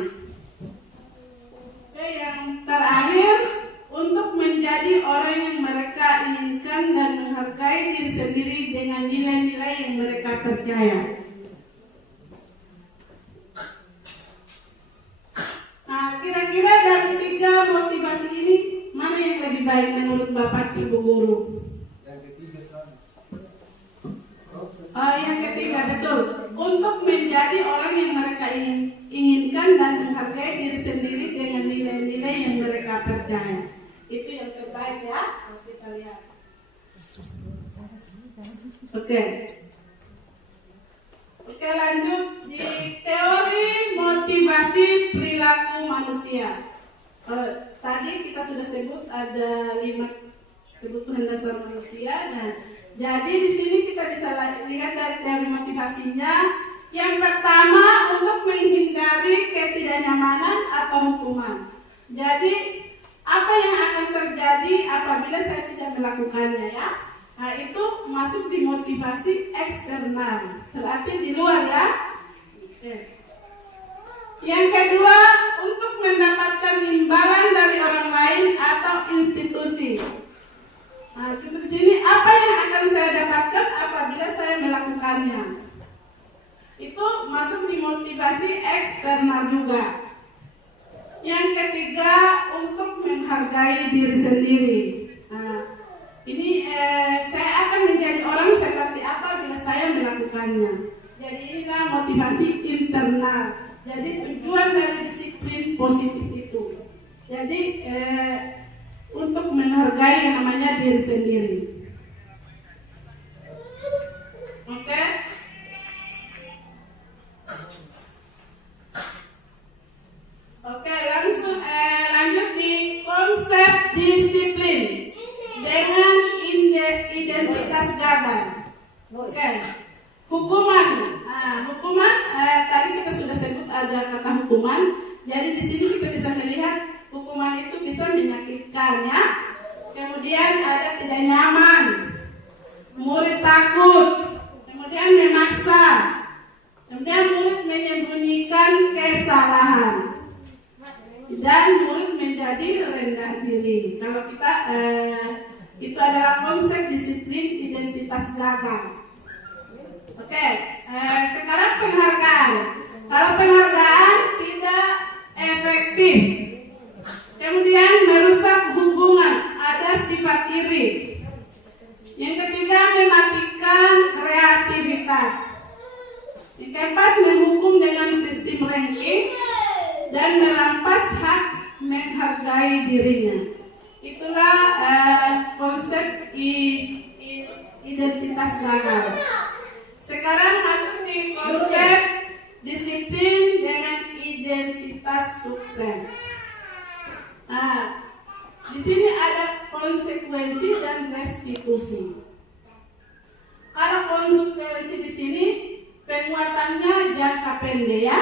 Oke, yang terakhir, untuk menjadi orang yang mereka inginkan dan menghargai diri sendiri dengan nilai-nilai yang mereka percaya. Nah, kira-kira dari 3 motivasi ini mana yang lebih baik menurut Bapak Ibu Guru? Yang ketiga sama. Yang ketiga, betul. Untuk menjadi orang yang mereka inginkan dan menghargai diri sendiri dengan nilai-nilai yang mereka percaya. Itu yang terbaik ya, kita lihat. Oke, lanjut di teori motivasi perilaku manusia. Tadi kita sudah sebut ada 5 kebutuhan dasar manusia. Nah, jadi di sini kita bisa lihat dari teori motivasinya. Yang pertama, untuk menghindari ketidaknyamanan atau hukuman. Jadi apa yang akan terjadi apabila saya tidak melakukannya ya. Nah, itu masuk di motivasi eksternal, berarti di luar ya. Oke. Yang kedua, untuk mendapatkan imbalan dari orang lain atau institusi. Nah, di sini apa yang akan saya dapatkan apabila saya melakukannya? Itu masuk di motivasi eksternal juga. Yang ketiga, untuk menghargai diri sendiri. Nah, ini saya akan menjadi orang seperti apa bila saya melakukannya. Jadi inilah motivasi internal. Jadi tujuan dari disiplin positif itu. Jadi untuk menghargai yang namanya diri sendiri. Oke? Oke, langsung lanjut di konsep disiplin dengan identitas gagal. Oke, hukuman. Nah, hukuman tadi kita sudah sebut ada kata hukuman. Jadi di sini kita bisa melihat hukuman itu bisa menyakitkan ya. Kemudian ada tidak nyaman, murid takut, kemudian memaksa, kemudian murid menyembunyikan kesalahan, dan murid menjadi rendah diri. Kalau kita itu adalah konsep disiplin identitas gagal. Oke, sekarang penghargaan. Kalau penghargaan tidak efektif, kemudian merusak hubungan, ada sifat iri. Yang ketiga, mematikan kreativitas. Yang keempat, menghukum dengan sistem ranking dan merampas hak menghargai dirinya. Itulah konsep identitas gagal. Sekarang masuk di konsep disiplin dengan identitas sukses. Nah, di sini ada konsekuensi dan restitusi. Kalau konsekuensi di sini penguatannya jangka pendek ya.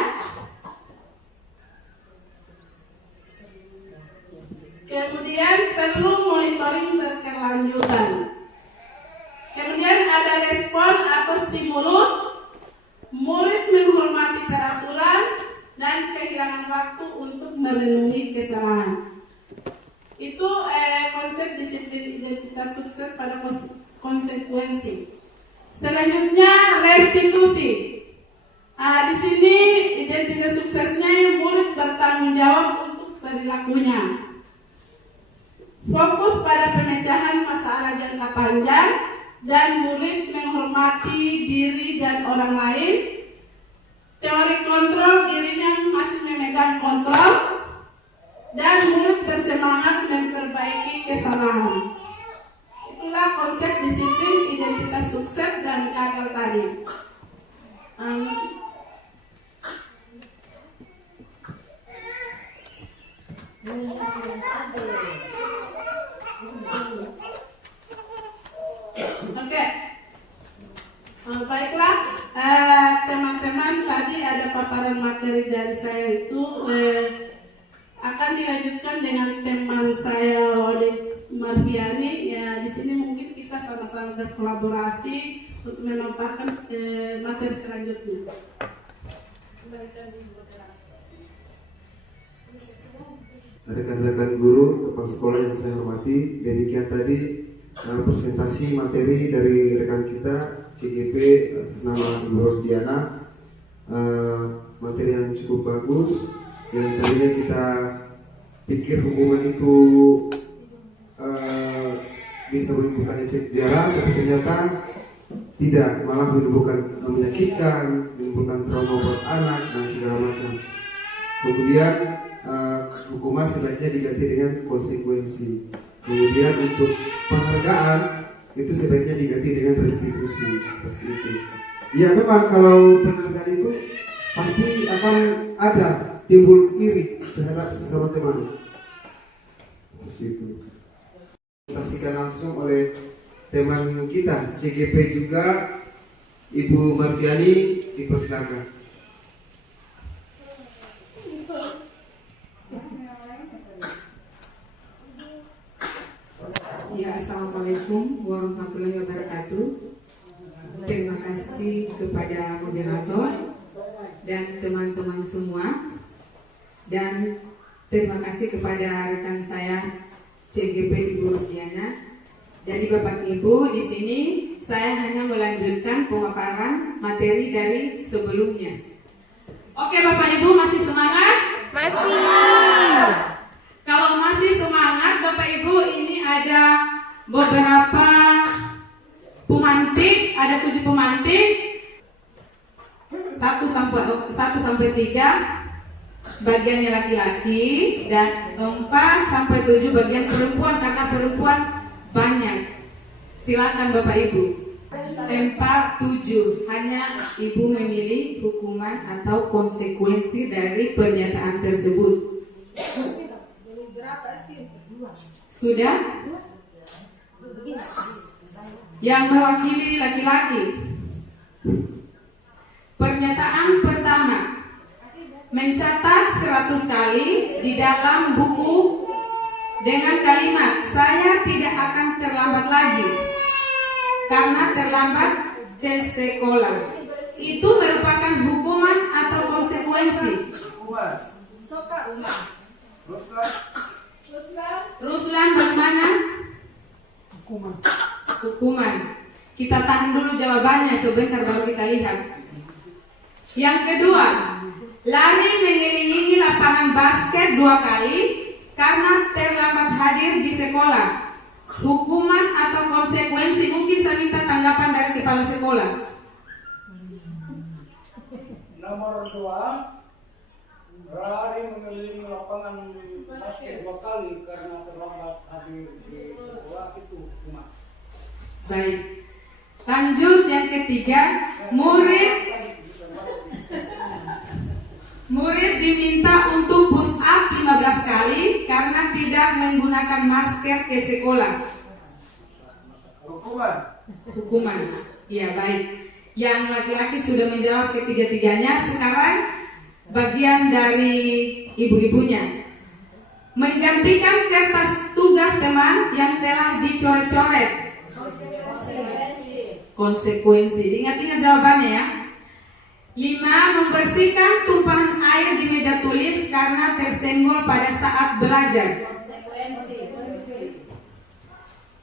Kemudian perlu monitoring berkelanjutan. Kemudian ada respon atau stimulus, murid menghormati peraturan dan kehilangan waktu untuk merenungi kesalahan. Itu konsep disiplin identitas sukses pada konsekuensi. Selanjutnya restitusi. Di sini identitas suksesnya murid bertanggung jawab untuk perilakunya. Fokus pada pemecahan masalah jangka panjang dan murid menghormati diri dan orang lain. Teori kontrol, dirinya masih memegang kontrol dan murid bersemangat memperbaiki kesalahan. Itulah konsep disiplin identitas sukses dan gagal tadi. Oke. Baiklah, teman-teman, tadi ada paparan materi dari saya itu akan dilanjutkan dengan teman saya Wadi Marfiani. Ya, di sini mungkin kita sama-sama berkolaborasi untuk memaparkan materi selanjutnya. Rekan-rekan guru, kepala sekolah yang saya hormati, demikian tadi presentasi materi dari rekan kita CGP atas nama Ibu Rosdiana. Materi yang cukup bagus, yang tadinya kita pikir hubungan itu bisa menimbulkan efek jerah, tapi ternyata tidak, malah menimbulkan menyakitkan, menimbulkan trauma buat anak dan segala macam. Kemudian hukuman sebaiknya diganti dengan konsekuensi. Kemudian untuk penghargaan itu sebaiknya diganti dengan restitusi, seperti itu. Ya, memang kalau penghargaan itu pasti akan ada timbul iri terhadap sesama teman. Seperti itu. Disaksikan langsung oleh teman kita CGP juga, Ibu Marfiani, dipersilakan. wabarakatuh. Terima kasih kepada moderator dan teman-teman semua, dan terima kasih kepada rekan saya CGP Ibu Rusdiana. Jadi Bapak Ibu, di sini saya hanya melanjutkan pemaparan materi dari sebelumnya. Oke Bapak Ibu, masih semangat? Masih. Kalau masih semangat Bapak Ibu, ini ada beberapa pemantik, ada 7 pemantik, 1 sampai 3 bagiannya laki-laki, dan 4 sampai 7 bagian perempuan, karena perempuan banyak. Silakan Bapak Ibu. 4, 7, hanya Ibu memilih hukuman atau konsekuensi dari pernyataan tersebut. Sudah? Yang mewakili laki-laki. Pernyataan pertama, mencatat 100 kali di dalam buku dengan kalimat saya tidak akan terlambat lagi karena terlambat ke sekolah. Itu merupakan hukuman atau konsekuensi? Ruslan bagaimana? Hukuman. Kita tahan dulu jawabannya sebentar baru kita lihat. Yang kedua, lari mengelilingi lapangan basket 2 kali karena terlambat hadir di sekolah. Hukuman atau konsekuensi? Mungkin saya minta tanggapan dari kepala sekolah. Nomor 2, lari mengelilingi lapangan basket 2 kali karena terlambat hadir di sekolah, itu hukuman. Baik. Lanjut yang ketiga, murid diminta untuk push up 15 kali karena tidak menggunakan masker ke sekolah. Hukuman. Iya, baik. Yang laki-laki sudah menjawab ketiga-tiganya. Sekarang bagian dari ibu-ibunya. Menggantikan kertas tugas teman yang telah dicoret-coret. Konsekuensi. Diingat-ingat jawabannya ya. 5. Membersihkan tumpahan air di meja tulis karena tersenggol pada saat belajar.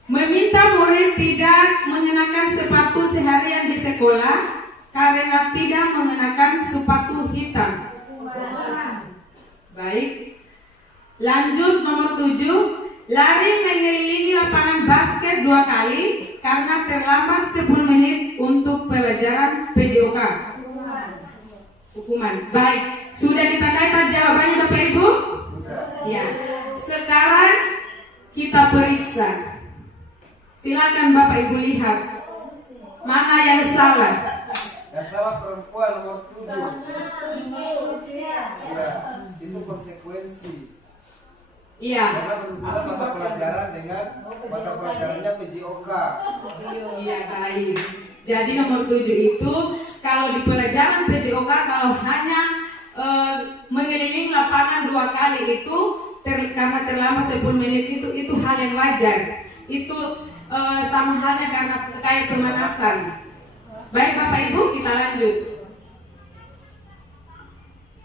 Meminta murid tidak mengenakan sepatu seharian di sekolah karena tidak mengenakan sepatu hitam. Baik. Lanjut nomor 7. Lari mengelilingi lapangan basket 2 kali karena terlambat 10 menit untuk pelajaran PJOK. Hukuman. Baik, sudah ditandai jawabannya Bapak Ibu? Ya. Sekarang kita periksa. Silakan Bapak Ibu lihat mana yang salah. Yang salah perempuan nomor 7. Ya, itu konsekuensi. Iya. Karena berhubungan mata pelajaran dengan mata pelajarannya PJOK. Iya, baik. Jadi nomor 7 itu kalau di pelajaran PJOK kalau hanya mengelilingi lapangan 2 kali itu karena terlambat 10 menit itu hal yang wajar. Itu sama halnya karena kayak pemanasan. Baik Bapak Ibu, kita lanjut.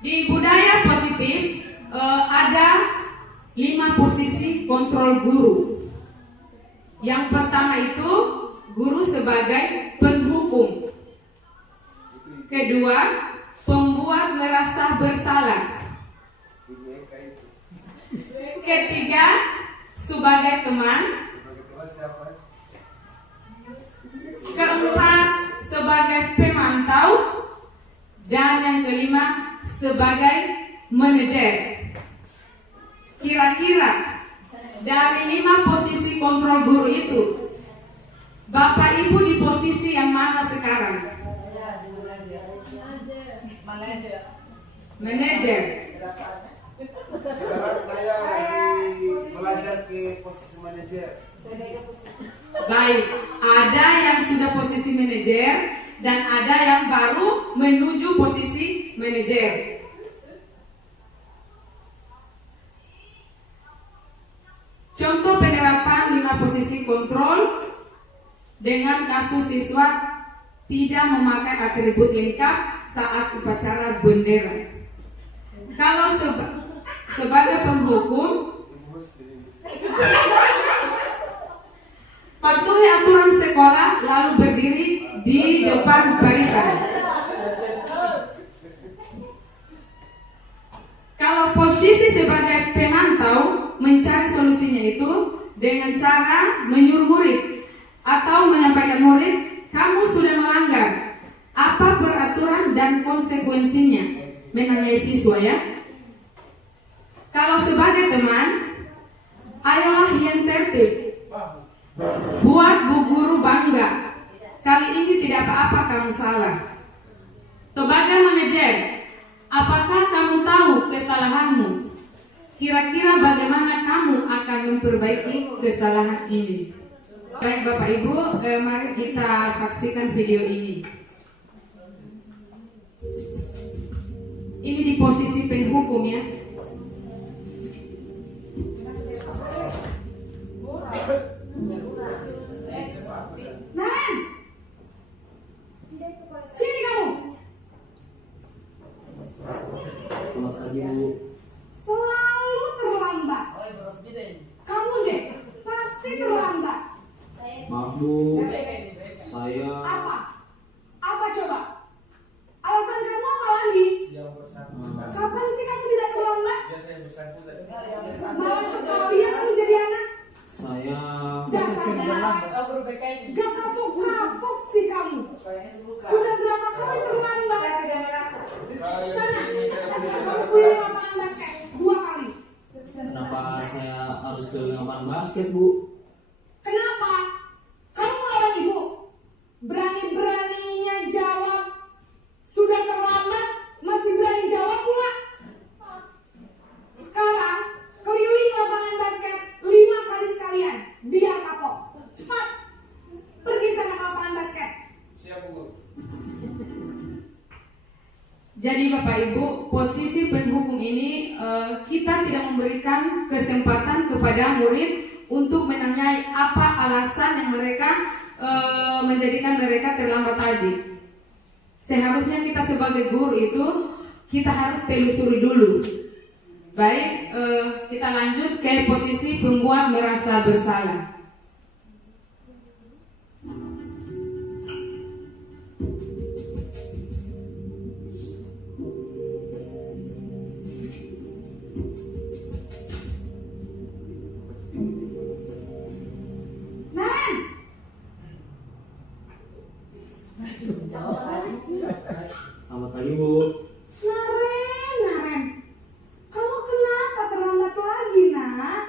Di budaya positif ada 5 posisi kontrol guru. Yang pertama itu guru sebagai penghukum. Kedua, pembuat merasa bersalah. Ketiga, sebagai teman. Keempat, sebagai pemantau. Dan yang kelima, sebagai manajer. Kira-kira dari 5 posisi kontrol guru itu, Bapak Ibu di posisi yang mana sekarang? Manajer. Sekarang saya lagi belajar ke posisi manajer. Baik, ada yang sudah posisi manajer dan ada yang baru menuju posisi manajer. Contoh penerapan 5 posisi kontrol dengan kasus siswa tidak memakai atribut lengkap saat upacara bendera. Kalau sebagai penghukum, patuhi aturan sekolah lalu berdiri di depan barisan. Kalau posisi sebagai pemantau, mencari solusinya itu dengan cara menyuruh murid atau menyampaikan murid, kamu sudah melanggar, apa peraturan dan konsekuensinya, menanyai siswa ya. Kalau sebagai teman, ayolah yang tertib, buat bu guru bangga, kali ini tidak apa-apa kamu salah. Sebagai manajer, apakah kamu tahu kesalahanmu? Kira-kira bagaimana kamu akan memperbaiki kesalahan ini? Baik Bapak Ibu, mari kita saksikan video ini. Ini di posisi penghukum ya. Nan, sini kamu. Selamat pagi Bu. Selalu terlambat. Kamu deh, pasti terlambat. Maaf Bu, saya Apa? Apa coba? Alasan kamu apa lagi? Kapan sih kamu tidak terlambat? Malas sekali ya kamu jadi anak. saya Dasar malas. Gak kapok-kapok sih kamu. Sudah berapa kali terlambat? Sana, kamu keliling lapangan basket 2 kali. kenapa saya harus ke lapangan basket Bu? Kenapa? Kamu melawan ibu. Berani-beraninya jawab. Sudah terlambat, masih berani jawab pula. Sekarang, keliling lapangan basket 5 kali sekalian. Biar kapok. Cepat. Pergi sana ke lapangan basket. Jadi Bapak Ibu, posisi penghukum ini kita tidak memberikan kesempatan kepada murid untuk menanyai apa alasan yang mereka menjadikan mereka terlambat tadi. Seharusnya kita sebagai guru itu kita harus telusuri dulu. Baik, kita lanjut ke posisi pembuat merasa bersalah. Nan, Selamat pagi Bu. Naren. Kamu kenapa terlambat lagi, nak?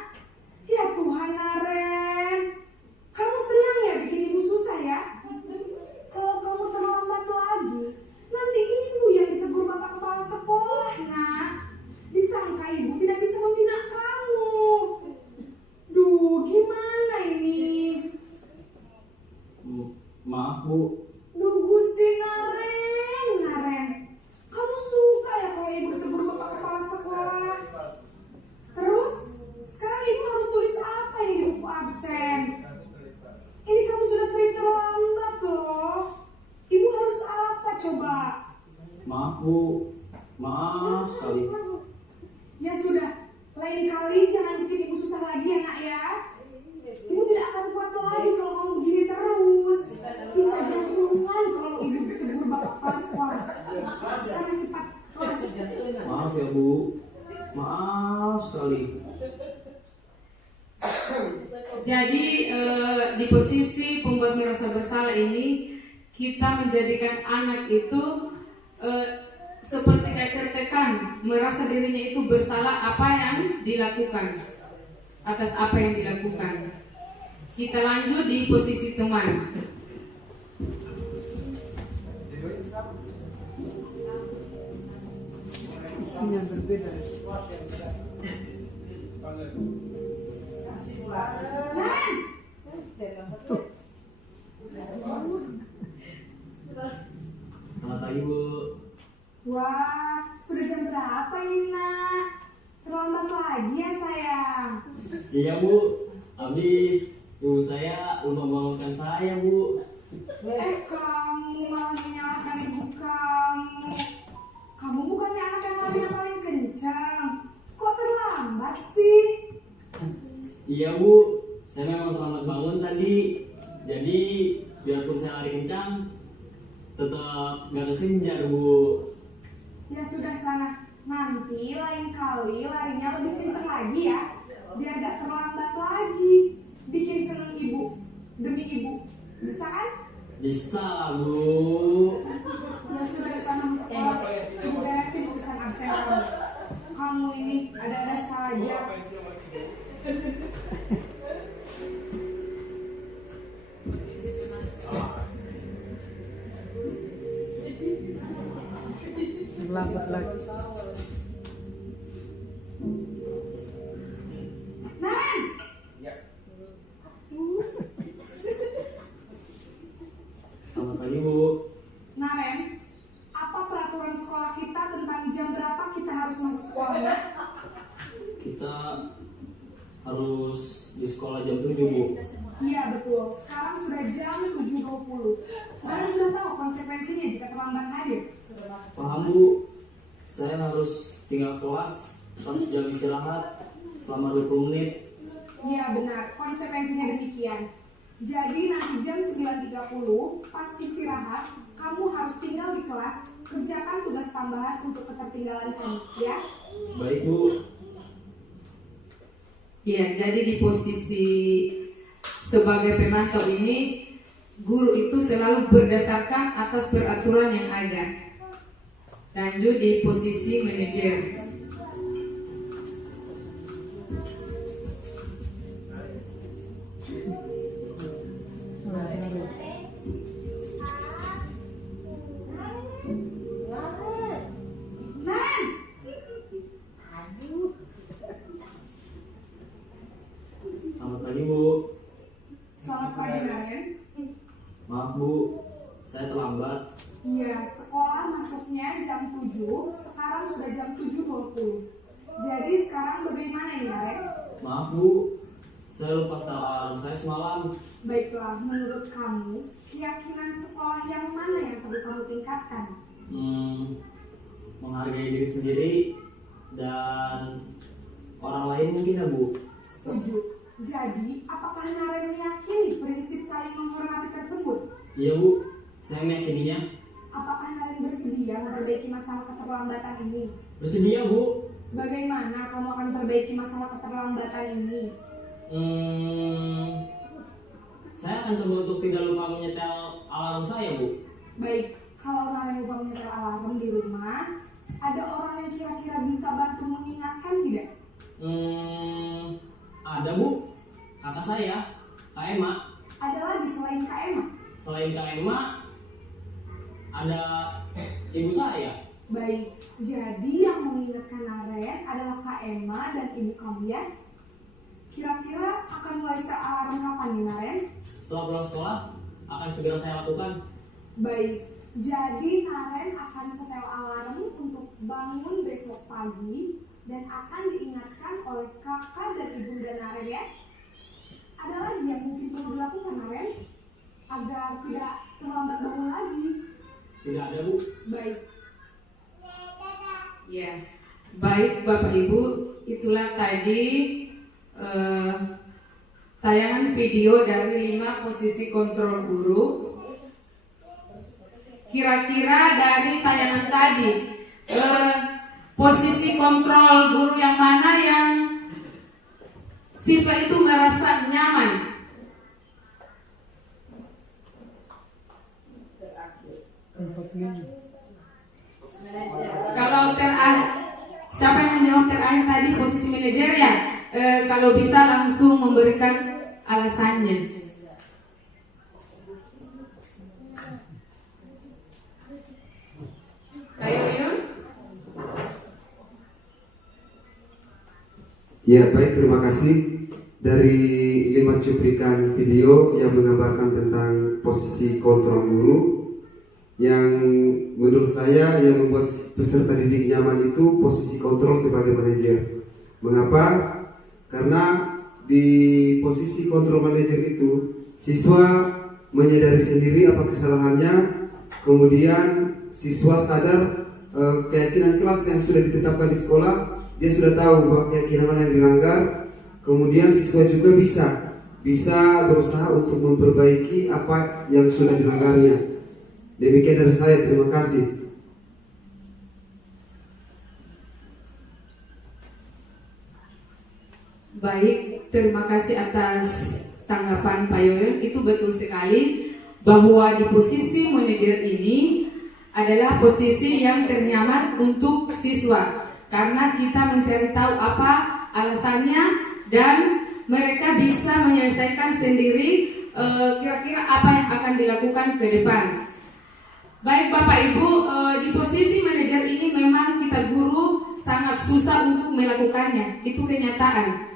Ya Tuhan, Naren. Kamu senang ya bikin ibu susah ya? Kalau kamu terlambat lagi, nanti ibu yang ditegur bapak kepala sekolah, nak. Disangka ibu tidak bisa membina kamu. Duh, gimana ini? Maaf Bu. Duh, Gusti Naren. Kamu suka ya kalau ibu ditegur bapak kepala sekolah? Terus, sekarang ibu harus tulis apa ini di buku absen? Ini kamu sudah sering terlambat loh. Ibu harus apa coba? Maaf Bu. Maaf sekali. Ya sudah, lain kali jangan bikin ibu susah lagi ya nak ya. Ibu tidak akan kuat lagi kalau kamu begini terus. Bisa jantungan kalau ibu ditegur bapak kepala sekolah. Sana cepat kelas. Maaf ya Bu. Maaf sekali. Jadi di posisi pembuat merasa bersalah ini kita menjadikan anak itu seperti kayak tertekan, merasa dirinya itu bersalah apa yang dilakukan, atas apa yang dilakukan. Kita lanjut di posisi teman. Isinya berbeda. Naren, Selamat pagi Bu. wah, sudah jam berapa ini nak? Terlambat lagi ya sayang. Iya Bu. Habis Ibu saya udah membangunkan saya, Bu. Kamu malah menyalahkan ibu kamu. Kamu bukannya anak yang larinya paling kencang. Kok terlambat sih? Iya, Bu. Saya memang terlambat bangun tadi. Jadi biarpun saya lari kencang, tetap gak kekejar, Bu. Ya sudah sana. Nanti lain kali larinya lebih kencang lagi ya. Biar gak terlambat lagi. Bikin seneng ibu. Demi ibu. Bisa kan? Bisa, Bu. Ya sudah sana masuk kelas. Ibu beresin urusan absen kamu. Kamu ini ada-ada saja. Lambat lagi. Naren! Selamat pagi, Bu. Naren, apa peraturan sekolah kita tentang jam berapa kita harus masuk sekolah? Kita harus di sekolah jam 7, Bu. Iya betul, sekarang sudah jam 7.20. Naren sudah tahu konsekuensinya jika terlambat hadir. Paham, Bu. Saya harus tinggal kelas pas jam istirahat selama 20 menit. Iya benar, konsekuensinya demikian. Jadi nanti jam 9.30 pas istirahat, kamu harus tinggal di kelas, kerjakan tugas tambahan untuk ketertinggalan kamu, ya? Baik, Bu. Ya, jadi di posisi sebagai pemantau ini, guru itu selalu berdasarkan atas peraturan yang ada. Lanjut di posisi manajer. Selamat pagi, Bu. Selamat pagi, Naren. Maaf, Bu. Saya terlambat. Iya, sekolah masuknya jam 7, sekarang sudah jam 7.20. Jadi sekarang bagaimana nih, Naren? Maaf, Bu. Saya lupa setel alarm saya semalam. Baiklah, menurut kamu, keyakinan sekolah yang mana yang perlu kamu tingkatkan? Menghargai diri sendiri dan orang lain mungkin, ya, Bu. Setuju. Jadi, apakah Naren meyakini prinsip saling menghormati tersebut? Iya, Bu. Saya meyakininya. Apakah Naren bersedia memperbaiki masalah keterlambatan ini? Bersedia, Bu. Bagaimana kamu akan perbaiki masalah keterlambatan ini? Saya akan coba untuk tidak lupa menyetel alarm saya, Bu. Baik, kalau Naren lupa menyetel alarm di rumah, ada orang yang kira-kira bisa bantu mengingatkan tidak? Ada, Bu. Kakak saya, Kak Emma. Ada lagi selain Kak Emma? Selain Kak Emma, ada ibu saya. Baik, jadi yang mengingatkan Naren adalah Kak Emma dan ibu kamu ya? Kira-kira akan mulai setel alarm kapan nih, Naren? Setelah pulang sekolah, akan segera saya lakukan. Baik, jadi Naren akan setel alarm untuk bangun besok pagi dan akan diingatkan oleh kakak dan ibunda Naren ya. Ada lagi yang mungkin perlu dilakukan, Naren, agar tidak terlambat bangun lagi? Tidak ada, Bu. Baik. Ya, baik Bapak Ibu, itulah tadi tayangan video dari 5 posisi kontrol guru. Kira-kira dari tayangan tadi, posisi kontrol guru yang mana yang siswa itu merasa nyaman? Kalau siapa yang menjawab terakhir tadi posisi manajer ya? Kalau bisa langsung memberikan alasannya. Ayo, Yun. Ya, baik, terima kasih. Dari 5 cuplikan video yang menggambarkan tentang posisi kontrol guru, yang menurut saya yang membuat peserta didik nyaman itu posisi kontrol sebagai manajer. Mengapa? Karena di posisi kontrol manajer itu, siswa menyadari sendiri apa kesalahannya, kemudian siswa sadar keyakinan kelas yang sudah ditetapkan di sekolah, dia sudah tahu bahwa keyakinan mana yang dilanggar, kemudian siswa juga bisa berusaha untuk memperbaiki apa yang sudah dilanggarnya. Demikian dari saya, terima kasih. Baik, terima kasih atas tanggapan Pak Yoyon. Itu betul sekali bahwa di posisi manajer ini adalah posisi yang ternyaman untuk siswa, karena kita mencari tahu apa alasannya dan mereka bisa menyelesaikan sendiri kira-kira apa yang akan dilakukan ke depan. Baik Bapak Ibu, di posisi manajer ini memang kita guru sangat susah untuk melakukannya, itu kenyataan.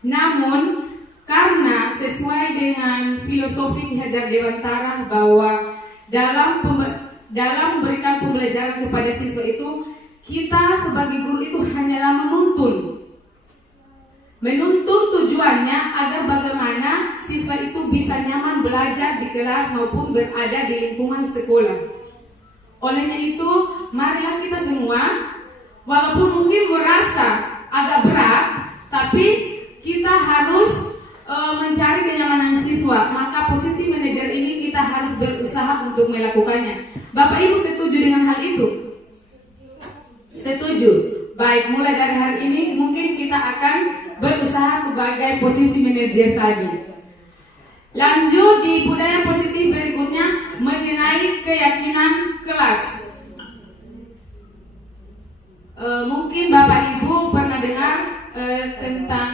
Namun karena sesuai dengan filosofi Ki Hajar Dewantara bahwa dalam memberikan pembelajaran kepada siswa itu, kita sebagai guru itu hanyalah menuntun tujuannya agar bagaimana siswa itu bisa nyaman belajar di kelas maupun berada di lingkungan sekolah. Olehnya itu, marilah kita semua, walaupun mungkin merasa agak berat, tapi kita harus mencari kenyamanan siswa. Maka posisi manajer ini kita harus berusaha untuk melakukannya. Bapak Ibu setuju dengan hal itu? Setuju. Baik, mulai dari hari ini mungkin kita akan berusaha sebagai posisi manajer tadi. Lanjut di budaya positif berikutnya mengenai keyakinan kelas. Mungkin Bapak Ibu pernah dengar tentang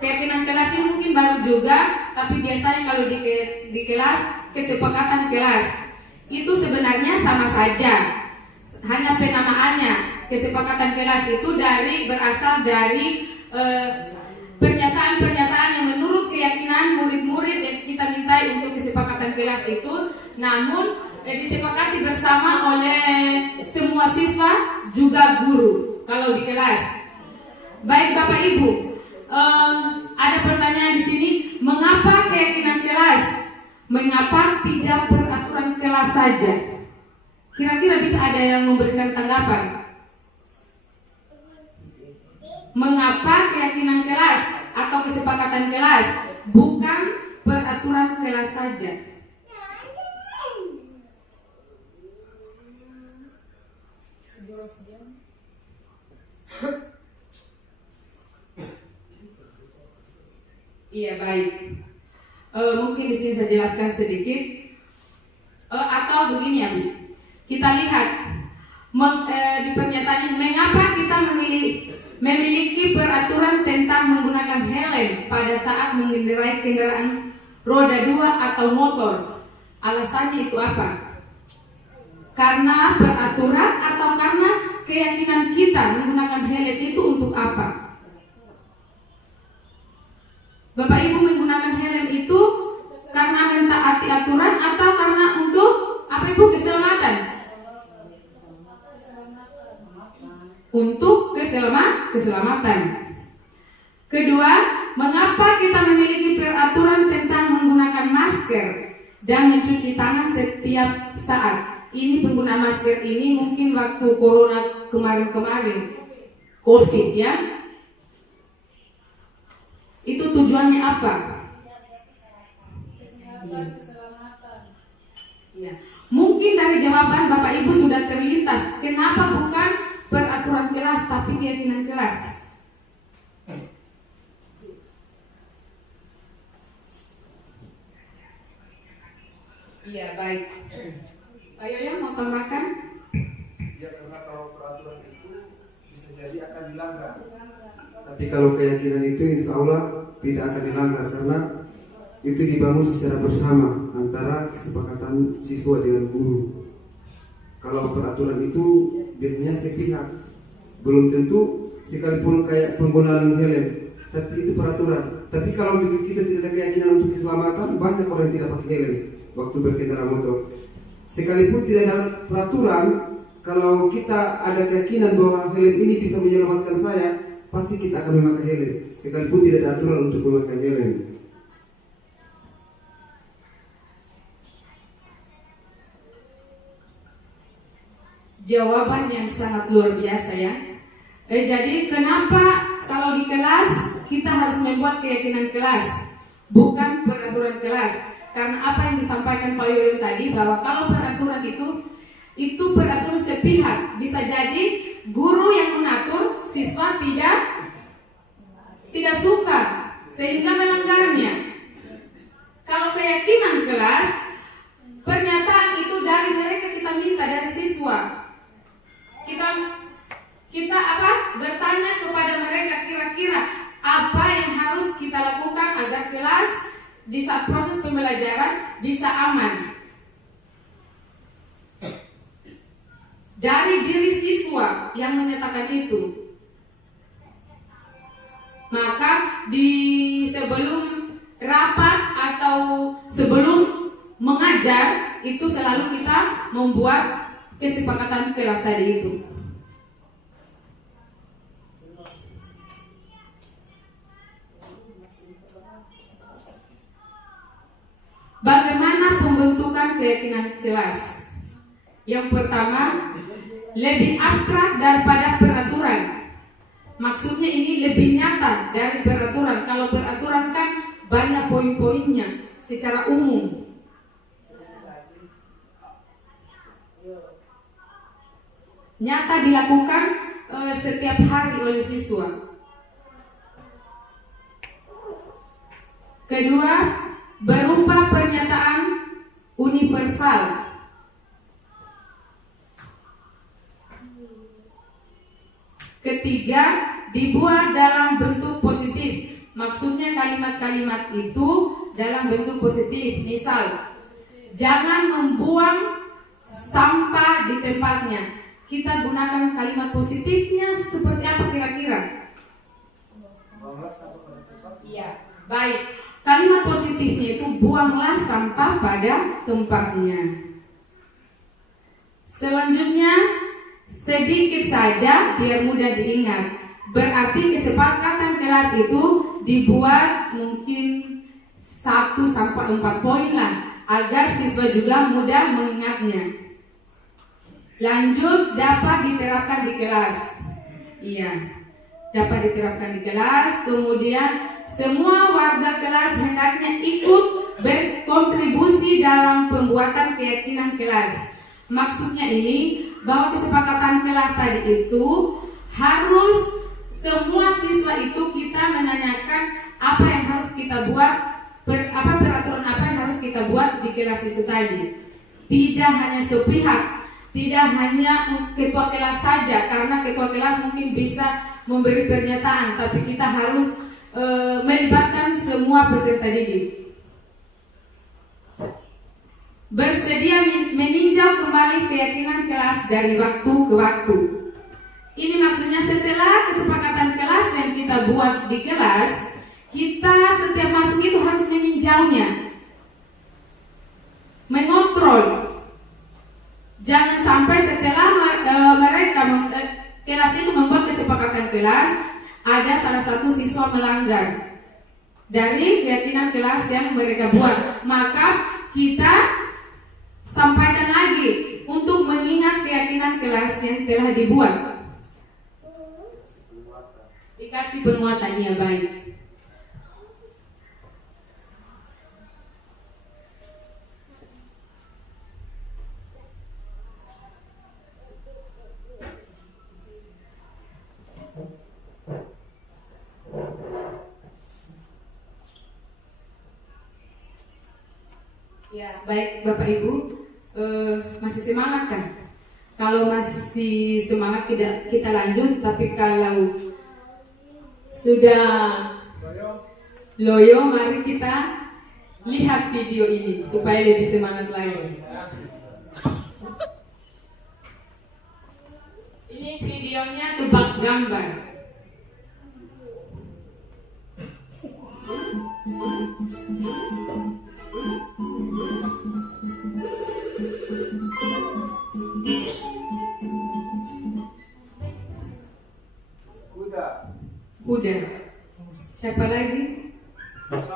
keyakinan kelas ini, mungkin baru juga, tapi biasanya kalau di kelas, kesepakatan kelas itu sebenarnya sama saja, hanya penamaannya. Kesepakatan kelas itu berasal dari pernyataan-pernyataan yang menurut keyakinan murid-murid yang kita mintai untuk kesepakatan kelas itu, namun disepakati bersama oleh semua siswa juga guru kalau di kelas. Baik Bapak Ibu, ada pertanyaan di sini, mengapa keyakinan kelas? Mengapa tidak peraturan kelas saja? Kira-kira bisa ada yang memberikan tanggapan? Mengapa keyakinan kelas atau kesepakatan kelas bukan peraturan kelas saja? Iya, baik. Mungkin di sini saya jelaskan sedikit. Atau begini ya, Bu. Kita lihat di pernyataan ini, mengapa kita memiliki peraturan tentang menggunakan helm pada saat mengendarai kendaraan roda 2 atau motor. Alasannya itu apa? Karena peraturan atau karena keyakinan kita menggunakan helm itu untuk apa? Bapak Ibu menggunakan helm itu karena mentaati aturan atau karena untuk apa Ibu? Keselamatan. Untuk keselamatan. Kedua, mengapa kita memiliki peraturan tentang menggunakan masker dan mencuci tangan setiap saat? Ini penggunaan masker ini mungkin waktu corona kemarin, COVID ya. Itu tujuannya apa? Ya. Mungkin dari jawaban Bapak Ibu sudah terlintas, kenapa bukan peraturan kelas tapi keyakinan kelas? Iya, baik. Pak Yoyo mau tambahkan? Ya, karena kalau peraturan itu bisa jadi akan dilanggar. Tapi kalau keyakinan itu insya Allah tidak akan dilanggar, karena itu dibangun secara bersama antara kesepakatan siswa dengan guru. Kalau peraturan itu biasanya sepihak, belum tentu sekalipun kayak penggunaan helm, tapi itu peraturan. Tapi kalau kita tidak ada keyakinan untuk keselamatan, banyak orang yang tidak pakai helm waktu berkendara motor. Sekalipun tidak ada peraturan, kalau kita ada keyakinan bahwa helm ini bisa menyelamatkan saya, pasti kita akan memakai helm, sekalipun tidak ada aturan untuk memakai helm. Jawaban yang sangat luar biasa ya. Jadi kenapa kalau di kelas kita harus membuat keyakinan kelas, bukan peraturan kelas? Karena apa yang disampaikan Pak Yoyo tadi, bahwa kalau peraturan itu peraturan sepihak. Bisa jadi guru yang mengatur, siswa tidak suka sehingga melanggarnya. Kalau keyakinan kelas, pernyataan itu dari mereka, kita minta dari siswa. Kita bertanya kepada mereka, kira-kira apa yang harus kita lakukan agar kelas di saat proses pembelajaran bisa aman. Dari diri siswa yang menyatakan itu. Maka sebelum rapat atau sebelum mengajar itu selalu kita membuat kesepakatan kelas tadi itu. Bagaimana pembentukan keyakinan kelas? Yang pertama, lebih abstrak daripada peraturan. Maksudnya ini lebih nyata dari peraturan. Kalau peraturan kan banyak poin-poinnya secara umum. Nyata dilakukan setiap hari oleh siswa. Kedua, berupa pernyataan universal. Ketiga, dibuat dalam bentuk positif. Maksudnya kalimat-kalimat itu dalam bentuk positif. Misal, jangan membuang sampah di tempatnya. Kita gunakan kalimat positifnya seperti apa kira-kira? Iya, baik. Kalimat positifnya itu buanglah sampah pada tempatnya. Selanjutnya, sedikit saja biar mudah diingat. Berarti kesepakatan kelas itu dibuat mungkin 1-4 poin lah, agar siswa juga mudah mengingatnya. Lanjut, dapat diterapkan di kelas. Iya, dapat diterapkan di kelas. Kemudian semua warga kelas hendaknya ikut berkontribusi dalam pembuatan keyakinan kelas. Maksudnya ini, bahwa kesepakatan kelas tadi itu harus semua siswa itu kita menanyakan apa yang harus kita buat, peraturan apa yang harus kita buat di kelas itu tadi. Tidak hanya sepihak, tidak hanya ketua kelas saja, karena ketua kelas mungkin bisa memberi pernyataan, tapi kita harus melibatkan semua peserta didik. Bersedia meninjau kembali keyakinan kelas dari waktu ke waktu. Ini maksudnya setelah kesepakatan kelas yang kita buat di kelas, kita setiap masuk itu harus meninjaunya, mengontrol. Jangan sampai setelah kelas itu membuat kesepakatan kelas, ada salah satu siswa melanggar dari keyakinan kelas yang mereka buat, maka kita sampaikan lagi untuk mengingat keyakinan kelas yang telah dibuat. Dikasih penguatannya baik. Ya, baik Bapak Ibu, masih semangat kan? Kalau masih semangat kita lanjut, tapi kalau sudah loyo, mari kita lihat video ini supaya lebih semangat lagi. Ini videonya tebak gambar. Kuda. kuda. Siapa lagi?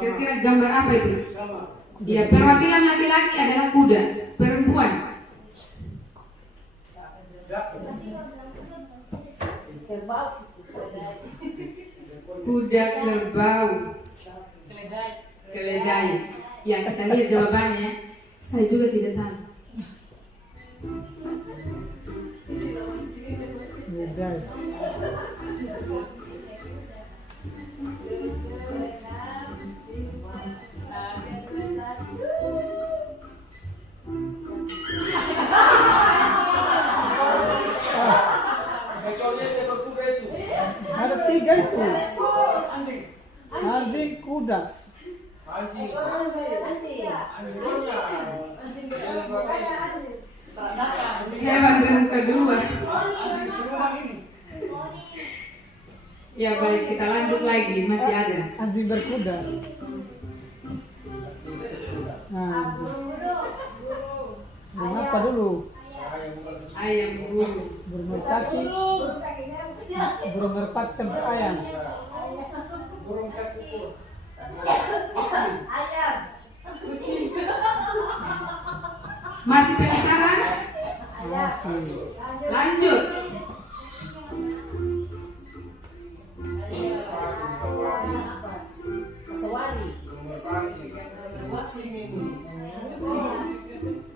Kira-kira gambar apa itu? Ya, perwakilan laki-laki adalah kuda. Perempuan. Kuda, kerbau, keledai. Yang kita lihat jawabannya, saya juga tidak tahu. Keledai. Ada 3 itu. Anjing, kuda. Hewan yang kedua. Ya baik, kita lanjut lagi, masih ada. Anjing berkuda. Nah, apa dulu? Ayam buru. Burung merpati. Burung merpati campur ayam. Masih penasaran? Masih. Lanjut.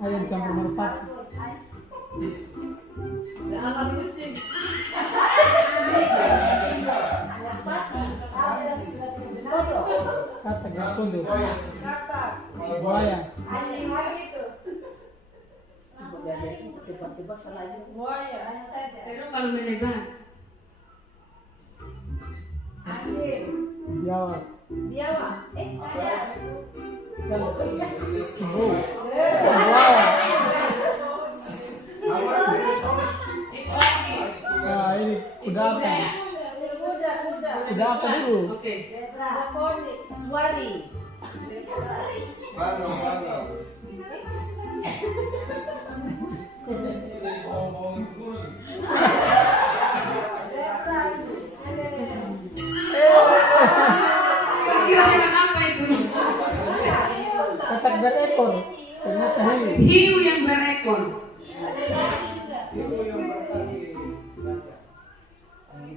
Ayam campur merpati. Kata gersundu. Buaya. Seru kalau menebak. Jawab. Sembuh. Nah, ini kuda apa? Kuda apa dulu? Oke. Kira-kira hewan apa itu? Katak berekor. Ternyata hiu. Hiu yang berekor.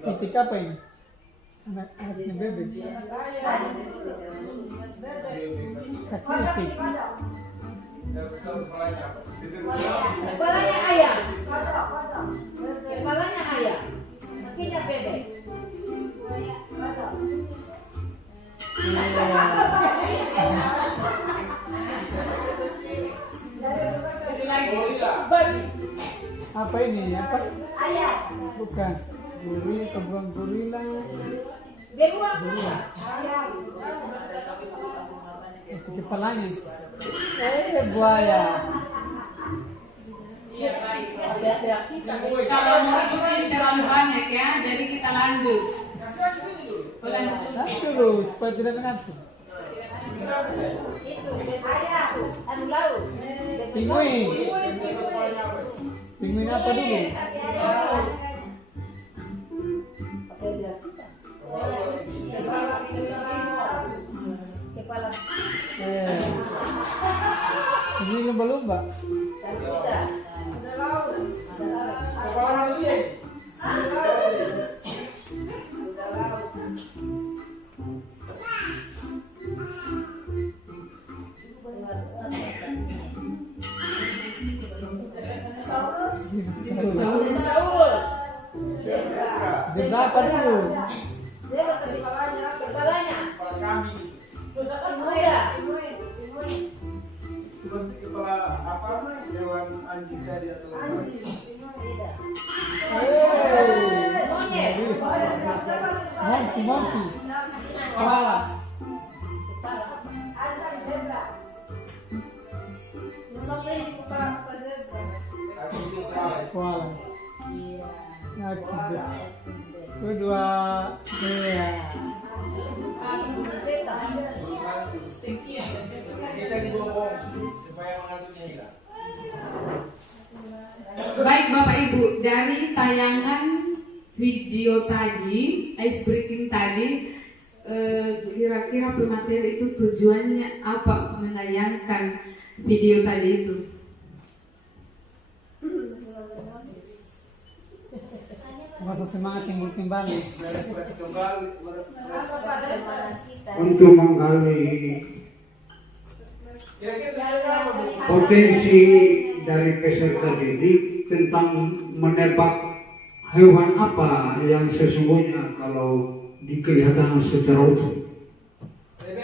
Itik apa ini? Anaknya bebek. Kaki itik. Kepalanya ayam. Kepalanya ayam. Kakinya bebek. Babi. Apa ini? Apa? Ayam. Bukan. Gorila, kebuang gorila. Beruang. Itu kepalanya. Buaya. Iya baik. Kalau mungkin terlalu banyak ya, jadi kita lanjut. Nanti dulu supaya tidak mengantuk. Itu ayam. Anu laut. Pinguin. Pinguin apa dulu? Kepala. Ini lumba-lumba. Kepala manusia. Zebra apa dulu? Kepalanya. Kepala kambing. Pasti kepala apa? Hewan anjing tadi atau Monkey. Koala. Koala. Kedua. kita dibobong supaya mengaturnya hilang. Baik Bapak Ibu, dari tayangan video tadi, ice breaking tadi, kira-kira pemateri itu tujuannya apa menayangkan video tadi itu? Masa semangat timbul kembali. Untuk menggali potensi dari peserta didik tentang menebak hewan apa yang sesungguhnya kalau dikelihatan secara utuh. Ada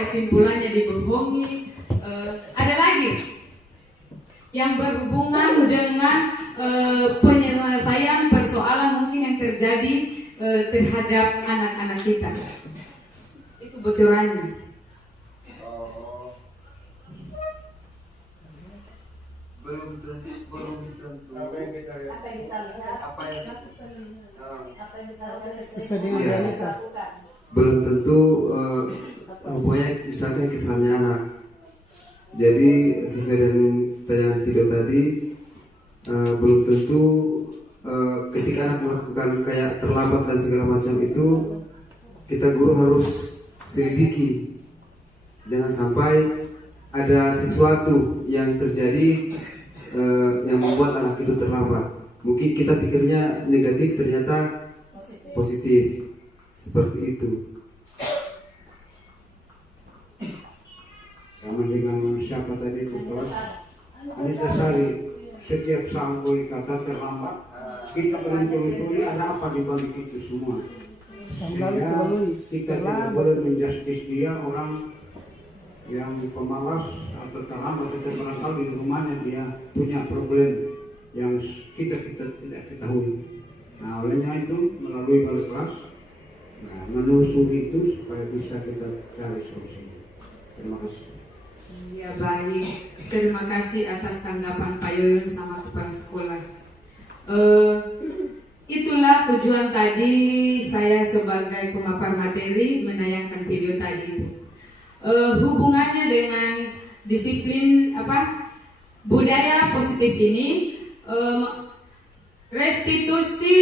kesimpulannya dibohongi. Ada lagi yang berhubungan dengan penyelesaian persoalan mungkin yang terjadi terhadap anak-anak kita. Itu bocorannya. Belum tentu Apa yang kita lihat? apa yang Sesuai dengan realitas. belum tentu hubungannya misalnya kisahnya anak. Jadi sesuai dengan tayangan video tadi, belum tentu ketika anak melakukan kayak terlambat dan segala macam itu, kita guru harus selidiki. Jangan sampai ada sesuatu yang terjadi yang membuat anak itu terlambat. Mungkin kita pikirnya negatif, ternyata positif. Seperti itu. Sama dengan siapa tadi itu kelas Anissa Sari, setiap sampai kata terlambat kita menelusuri ada apa di balik itu semua, sehingga kita tidak boleh menjustis dia orang yang pemalas atau terlambat atau barangkali di rumahnya dia punya problem yang kita tidak ketahui. Nah, olehnya itu melalui balik kelas, menelusuri itu supaya bisa kita cari solusi. Terima kasih. Ya baik, terima kasih atas tanggapan Pak Yoyon sama kepala sekolah. Itulah tujuan tadi saya sebagai pemapar materi menayangkan video tadi itu. Hubungannya dengan disiplin budaya positif ini, restitusi,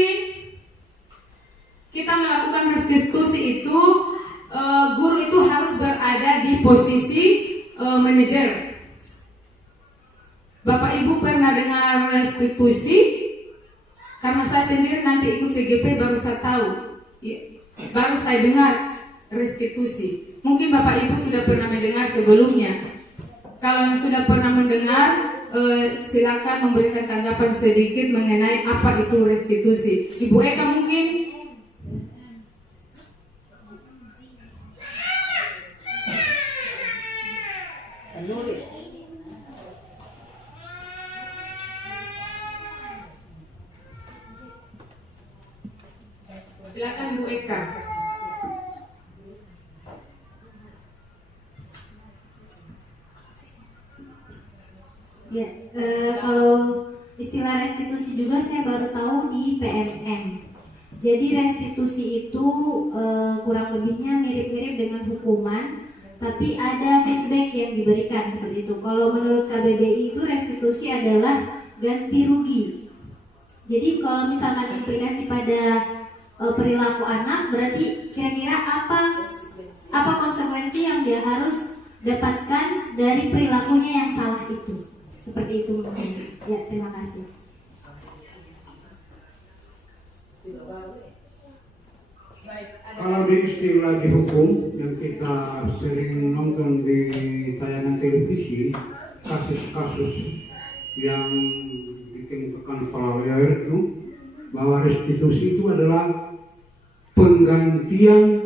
kita melakukan restitusi itu, guru itu harus berada di posisi manajer. Bapak Ibu pernah dengar restitusi? Karena saya sendiri nanti ikut CGP baru saya tahu, baru saya dengar restitusi. Mungkin Bapak Ibu sudah pernah mendengar sebelumnya. Kalau yang sudah pernah mendengar, silakan memberikan tanggapan sedikit mengenai apa itu restitusi. Ibu Eka mungkin. Silakan Bu Eka. Ya, kalau istilah restitusi juga saya baru tahu di PMM. Jadi restitusi itu kurang lebihnya mirip-mirip dengan hukuman, tapi ada feedback yang diberikan seperti itu. Kalau menurut KBBI itu restitusi adalah ganti rugi. Jadi kalau misalkan implikasi pada perilaku anak, berarti kira-kira apa konsekuensi yang dia harus dapatkan dari perilakunya yang salah itu. Seperti itu mungkin. Ya, terima kasih. Kalau di istilah di hukum yang kita sering nonton di tayangan televisi, kasus-kasus yang bikin tekan kepala liar itu, bahwa restitusi itu adalah penggantian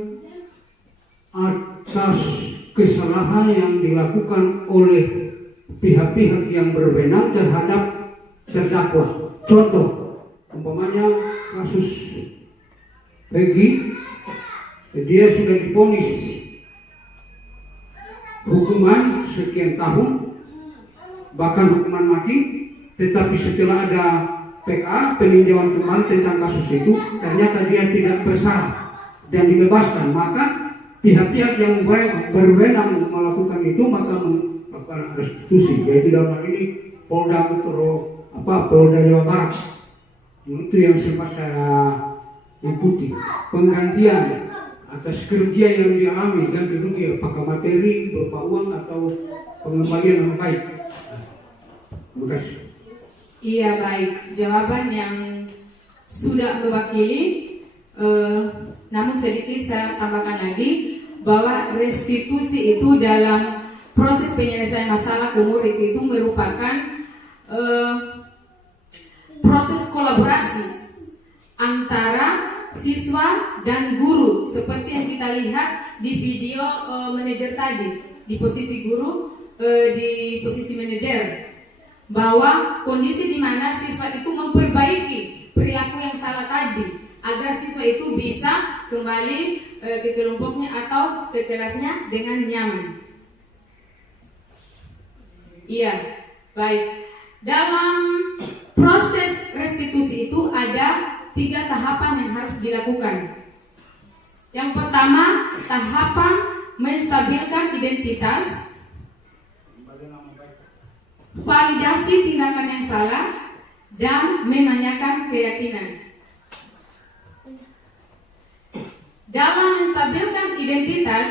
atas kesalahan yang dilakukan oleh pihak-pihak yang berwenang terhadap terdakwa. Contoh, umpamanya kasus Peggy, dia sudah divonis hukuman sekian tahun, bahkan hukuman mati, tetapi setelah ada PK, peninjauan kembali tentang kasus itu, ternyata dia tidak bersalah dan dibebaskan. Maka pihak-pihak yang berwenang melakukan itu maka melakukan restitusi, yaitu dalam hal ini Polda Metro Polda Jawa Barat. Itu yang sempat saya ikuti, penggantian atas kerugian yang dialami dan kerugian apakah materi berupa uang atau pengembalian yang baik. Terima kasih. Iya, baik. Jawaban yang sudah mewakili, namun sedikit saya tambahkan lagi bahwa restitusi itu dalam proses penyelesaian masalah ke murid itu merupakan proses kolaborasi antara siswa dan guru, seperti yang kita lihat di video manajer tadi, di posisi guru, di posisi manajer, bahwa kondisi di mana siswa itu memperbaiki perilaku yang salah tadi agar siswa itu bisa kembali ke kelompoknya atau ke kelasnya dengan nyaman. Iya, baik. Dalam proses restitusi itu ada 3 tahapan yang harus dilakukan. Yang pertama, tahapan menstabilkan identitas, validasi tindakan yang salah, dan menanyakan keyakinan. Dalam menstabilkan identitas,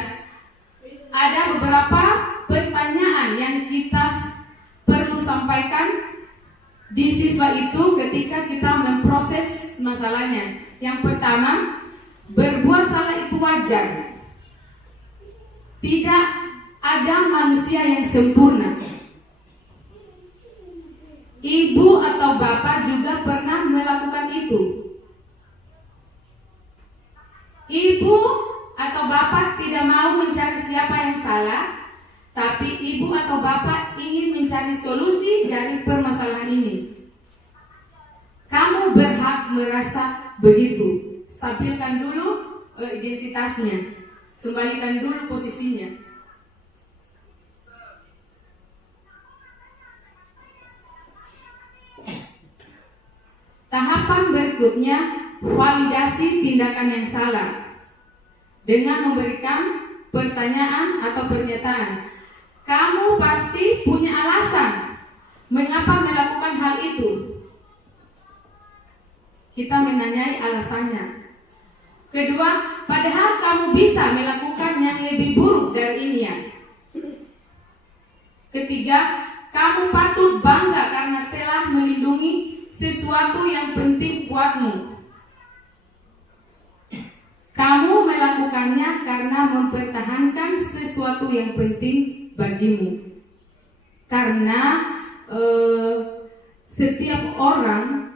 ada beberapa pertanyaan yang kita perlu sampaikan di siswa itu ketika kita memproses masalahnya. Yang pertama, berbuat salah itu wajar. Tidak ada manusia yang sempurna. Ibu atau bapak juga pernah melakukan itu. Ibu atau bapak tidak mau mencari siapa yang salah, tapi ibu atau bapak ingin mencari solusi dari permasalahan ini. Kamu berhak merasa begitu. Stabilkan dulu identitasnya. Kembalikan dulu posisinya. Tahapan berikutnya, validasi tindakan yang salah dengan memberikan pertanyaan atau pernyataan. Kamu pasti punya alasan mengapa melakukan hal itu. Kita menanyai alasannya. Kedua, padahal kamu bisa melakukan yang lebih buruk dari ini ya. Ketiga, kamu patut bangga karena telah melindungi sesuatu yang penting buatmu. Kamu melakukannya karena mempertahankan sesuatu yang penting bagimu. Karena setiap orang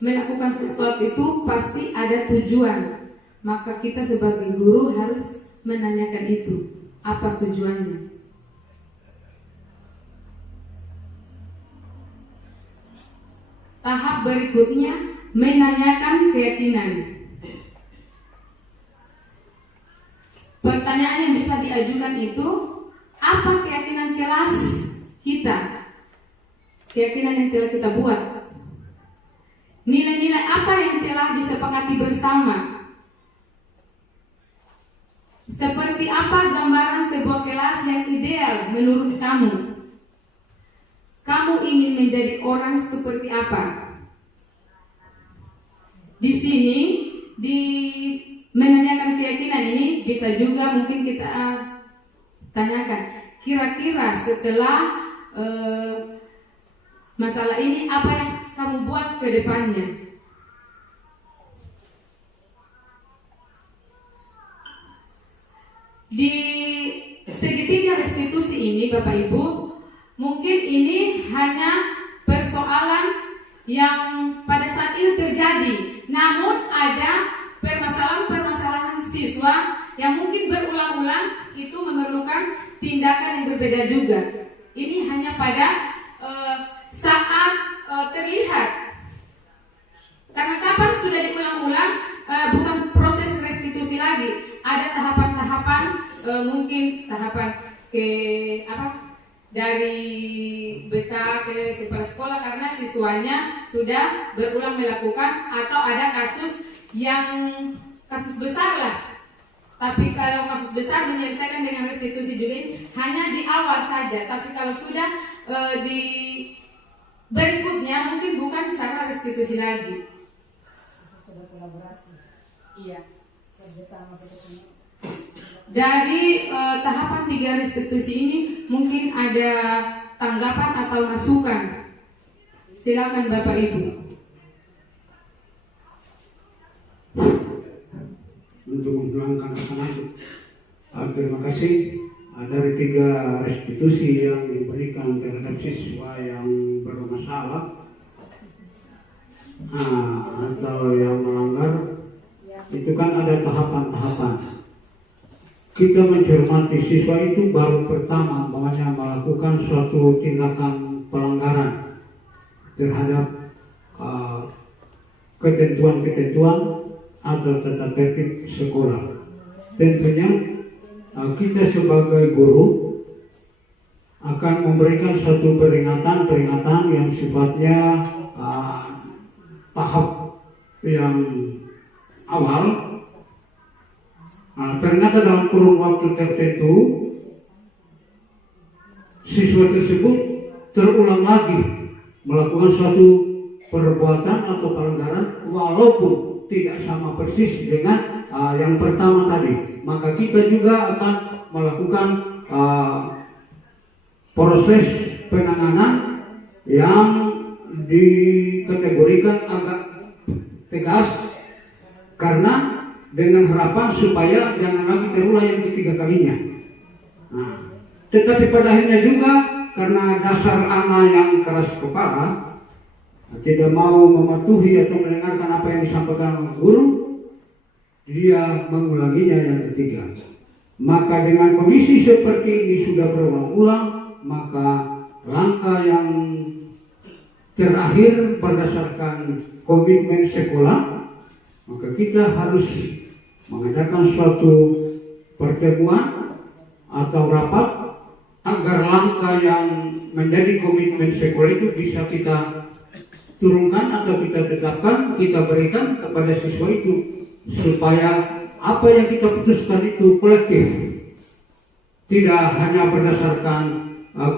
melakukan sesuatu itu pasti ada tujuan. Maka kita sebagai guru harus menanyakan itu. Apa tujuannya? Tahap berikutnya, menanyakan keyakinan. Pertanyaan yang bisa diajukan itu, apa keyakinan kelas kita? Keyakinan yang telah kita buat. Nilai-nilai apa yang telah disepakati bersama? Seperti apa gambaran sebuah kelas yang ideal menurut kamu? Kamu ingin menjadi orang seperti apa? Di sini, di menanyakan keyakinan ini bisa juga mungkin kita tanyakan, kira-kira setelah masalah ini apa yang kamu buat ke depannya? Di segitiga restitusi ini Bapak Ibu, mungkin ini hanya persoalan yang pada saat itu terjadi, namun ada permasalahan-permasalahan siswa yang mungkin berulang-ulang itu memerlukan tindakan yang berbeda juga. Ini hanya pada saat terlihat. Karena kapan sudah diulang-ulang, bukan proses restitusi lagi. Ada tahapan-tahapan, mungkin tahapan dari BK ke kepala sekolah karena siswanya sudah berulang melakukan, atau ada kasus besar lah. Tapi kalau kasus besar menyelesaikan dengan restitusi juga hanya di awal saja. Tapi kalau sudah Berikutnya mungkin bukan cara restitusi lagi. Sudah kolaborasi. Iya. Kerjasama bersama. Dari tahapan 3 restitusi ini mungkin ada tanggapan atau masukan. Silakan Bapak Ibu. Untuk menghilangkan kesalahan. Terima kasih. Dari 3 restitusi yang diberikan terhadap siswa yang bermasalah atau yang melanggar, itu kan ada tahapan-tahapan. Kita mencermati siswa itu baru pertama melakukan suatu tindakan pelanggaran terhadap ketentuan-ketentuan atau tata tertib sekolah. Tentunya kita sebagai guru akan memberikan suatu peringatan yang sifatnya tahap yang awal. Ternyata dalam kurun waktu tertentu siswa tersebut terulang lagi melakukan suatu perbuatan atau pelanggaran walaupun tidak sama persis dengan yang pertama tadi, maka kita juga akan melakukan proses penanganan yang dikategorikan agak tegas karena dengan harapan supaya jangan lagi terulang yang ketiga kalinya. Tetapi pada akhirnya juga karena dasar anak yang keras kepala, tidak mau mematuhi atau mendengarkan apa yang disampaikan guru, dia mengulanginya yang ketiga. Maka dengan kondisi seperti ini sudah berulang-ulang, maka langkah yang terakhir berdasarkan komitmen sekolah, maka kita harus mengadakan suatu pertemuan atau rapat agar langkah yang menjadi komitmen sekolah itu bisa kita turunkan atau kita tetapkan, kita berikan kepada siswa itu supaya apa yang kita putuskan itu kolektif, tidak hanya berdasarkan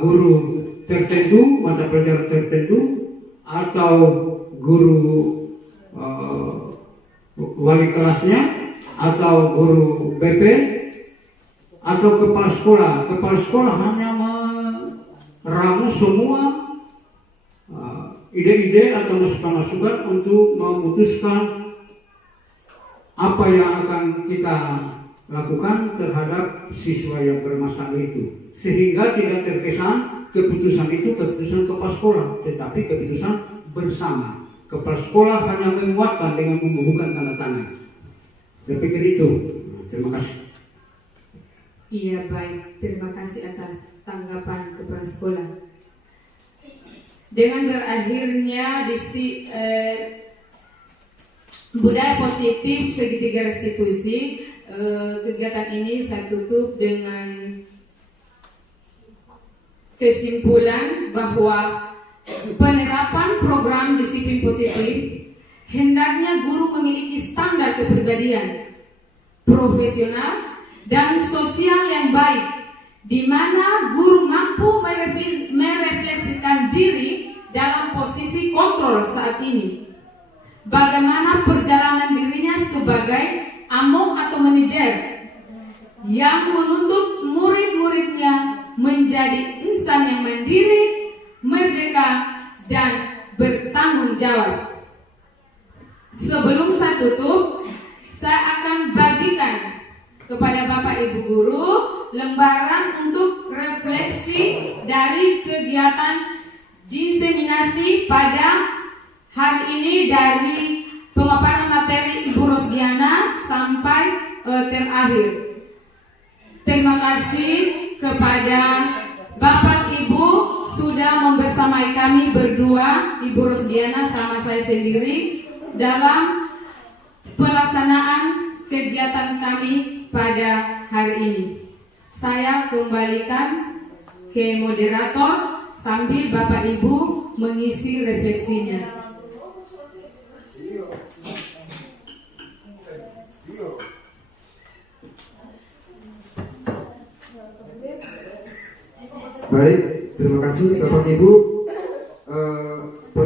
guru tertentu, mata pelajaran tertentu, atau guru wali kelasnya, atau guru BP, atau kepala sekolah. Kepala sekolah hanya meramu semua ide-ide atau masukan-masukan untuk memutuskan apa yang akan kita lakukan terhadap siswa yang bermasalah itu, sehingga tidak terkesan keputusan itu keputusan kepala sekolah, tetapi keputusan bersama. Kepala sekolah hanya menguatkan dengan membubuhkan tanda tangan. Saya pikir itu. Terima kasih. Iya, baik. Terima kasih atas tanggapan kepala sekolah. Dengan berakhirnya budaya positif segitiga restitusi, kegiatan ini saya tutup dengan kesimpulan bahwa penerapan program disiplin positif hendaknya guru memiliki standar kepribadian profesional dan sosial yang baik, di mana guru mampu merefleksikan diri dalam posisi kontrol saat ini. Bagaimana perjalanan dirinya sebagai among atau manajer yang menuntut murid-muridnya menjadi insan yang mandiri, merdeka, dan bertanggung jawab. Sebelum saya tutup, saya akan bagikan kepada Bapak Ibu Guru lembaran untuk refleksi dari kegiatan diseminasi pada hari ini dari pemaparan materi Ibu Rosdiana sampai terakhir. Terima kasih kepada Bapak Ibu sudah membersamai kami berdua, Ibu Rosdiana sama saya sendiri, dalam pelaksanaan kegiatan kami pada hari ini. Saya kembalikan ke moderator sambil Bapak Ibu mengisi refleksinya. Baik, terima kasih Bapak Ibu.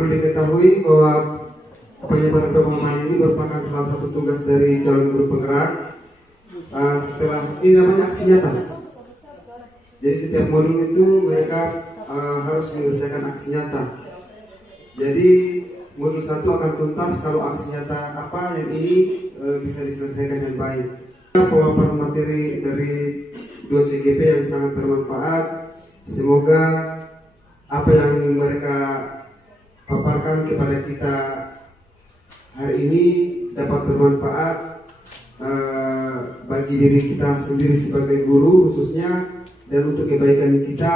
perlu diketahui bahwa penyebaran pemahaman ini merupakan salah satu tugas dari calon guru penggerak. Setelah ini namanya aksi nyata. Jadi setiap modul itu mereka harus mengerjakan aksi nyata. Jadi modul 1 akan tuntas kalau aksi nyata apa yang ini bisa diselesaikan dengan baik. Pemaparan materi dari 2 CGP yang sangat bermanfaat. Semoga apa yang mereka paparkan kepada kita hari ini dapat bermanfaat bagi diri kita sendiri sebagai guru khususnya, dan untuk kebaikan kita,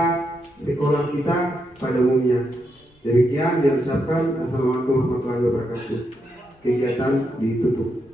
sekolah kita pada umumnya. Demikian diucapkan. Assalamualaikum warahmatullahi wabarakatuh. Kegiatan ditutup.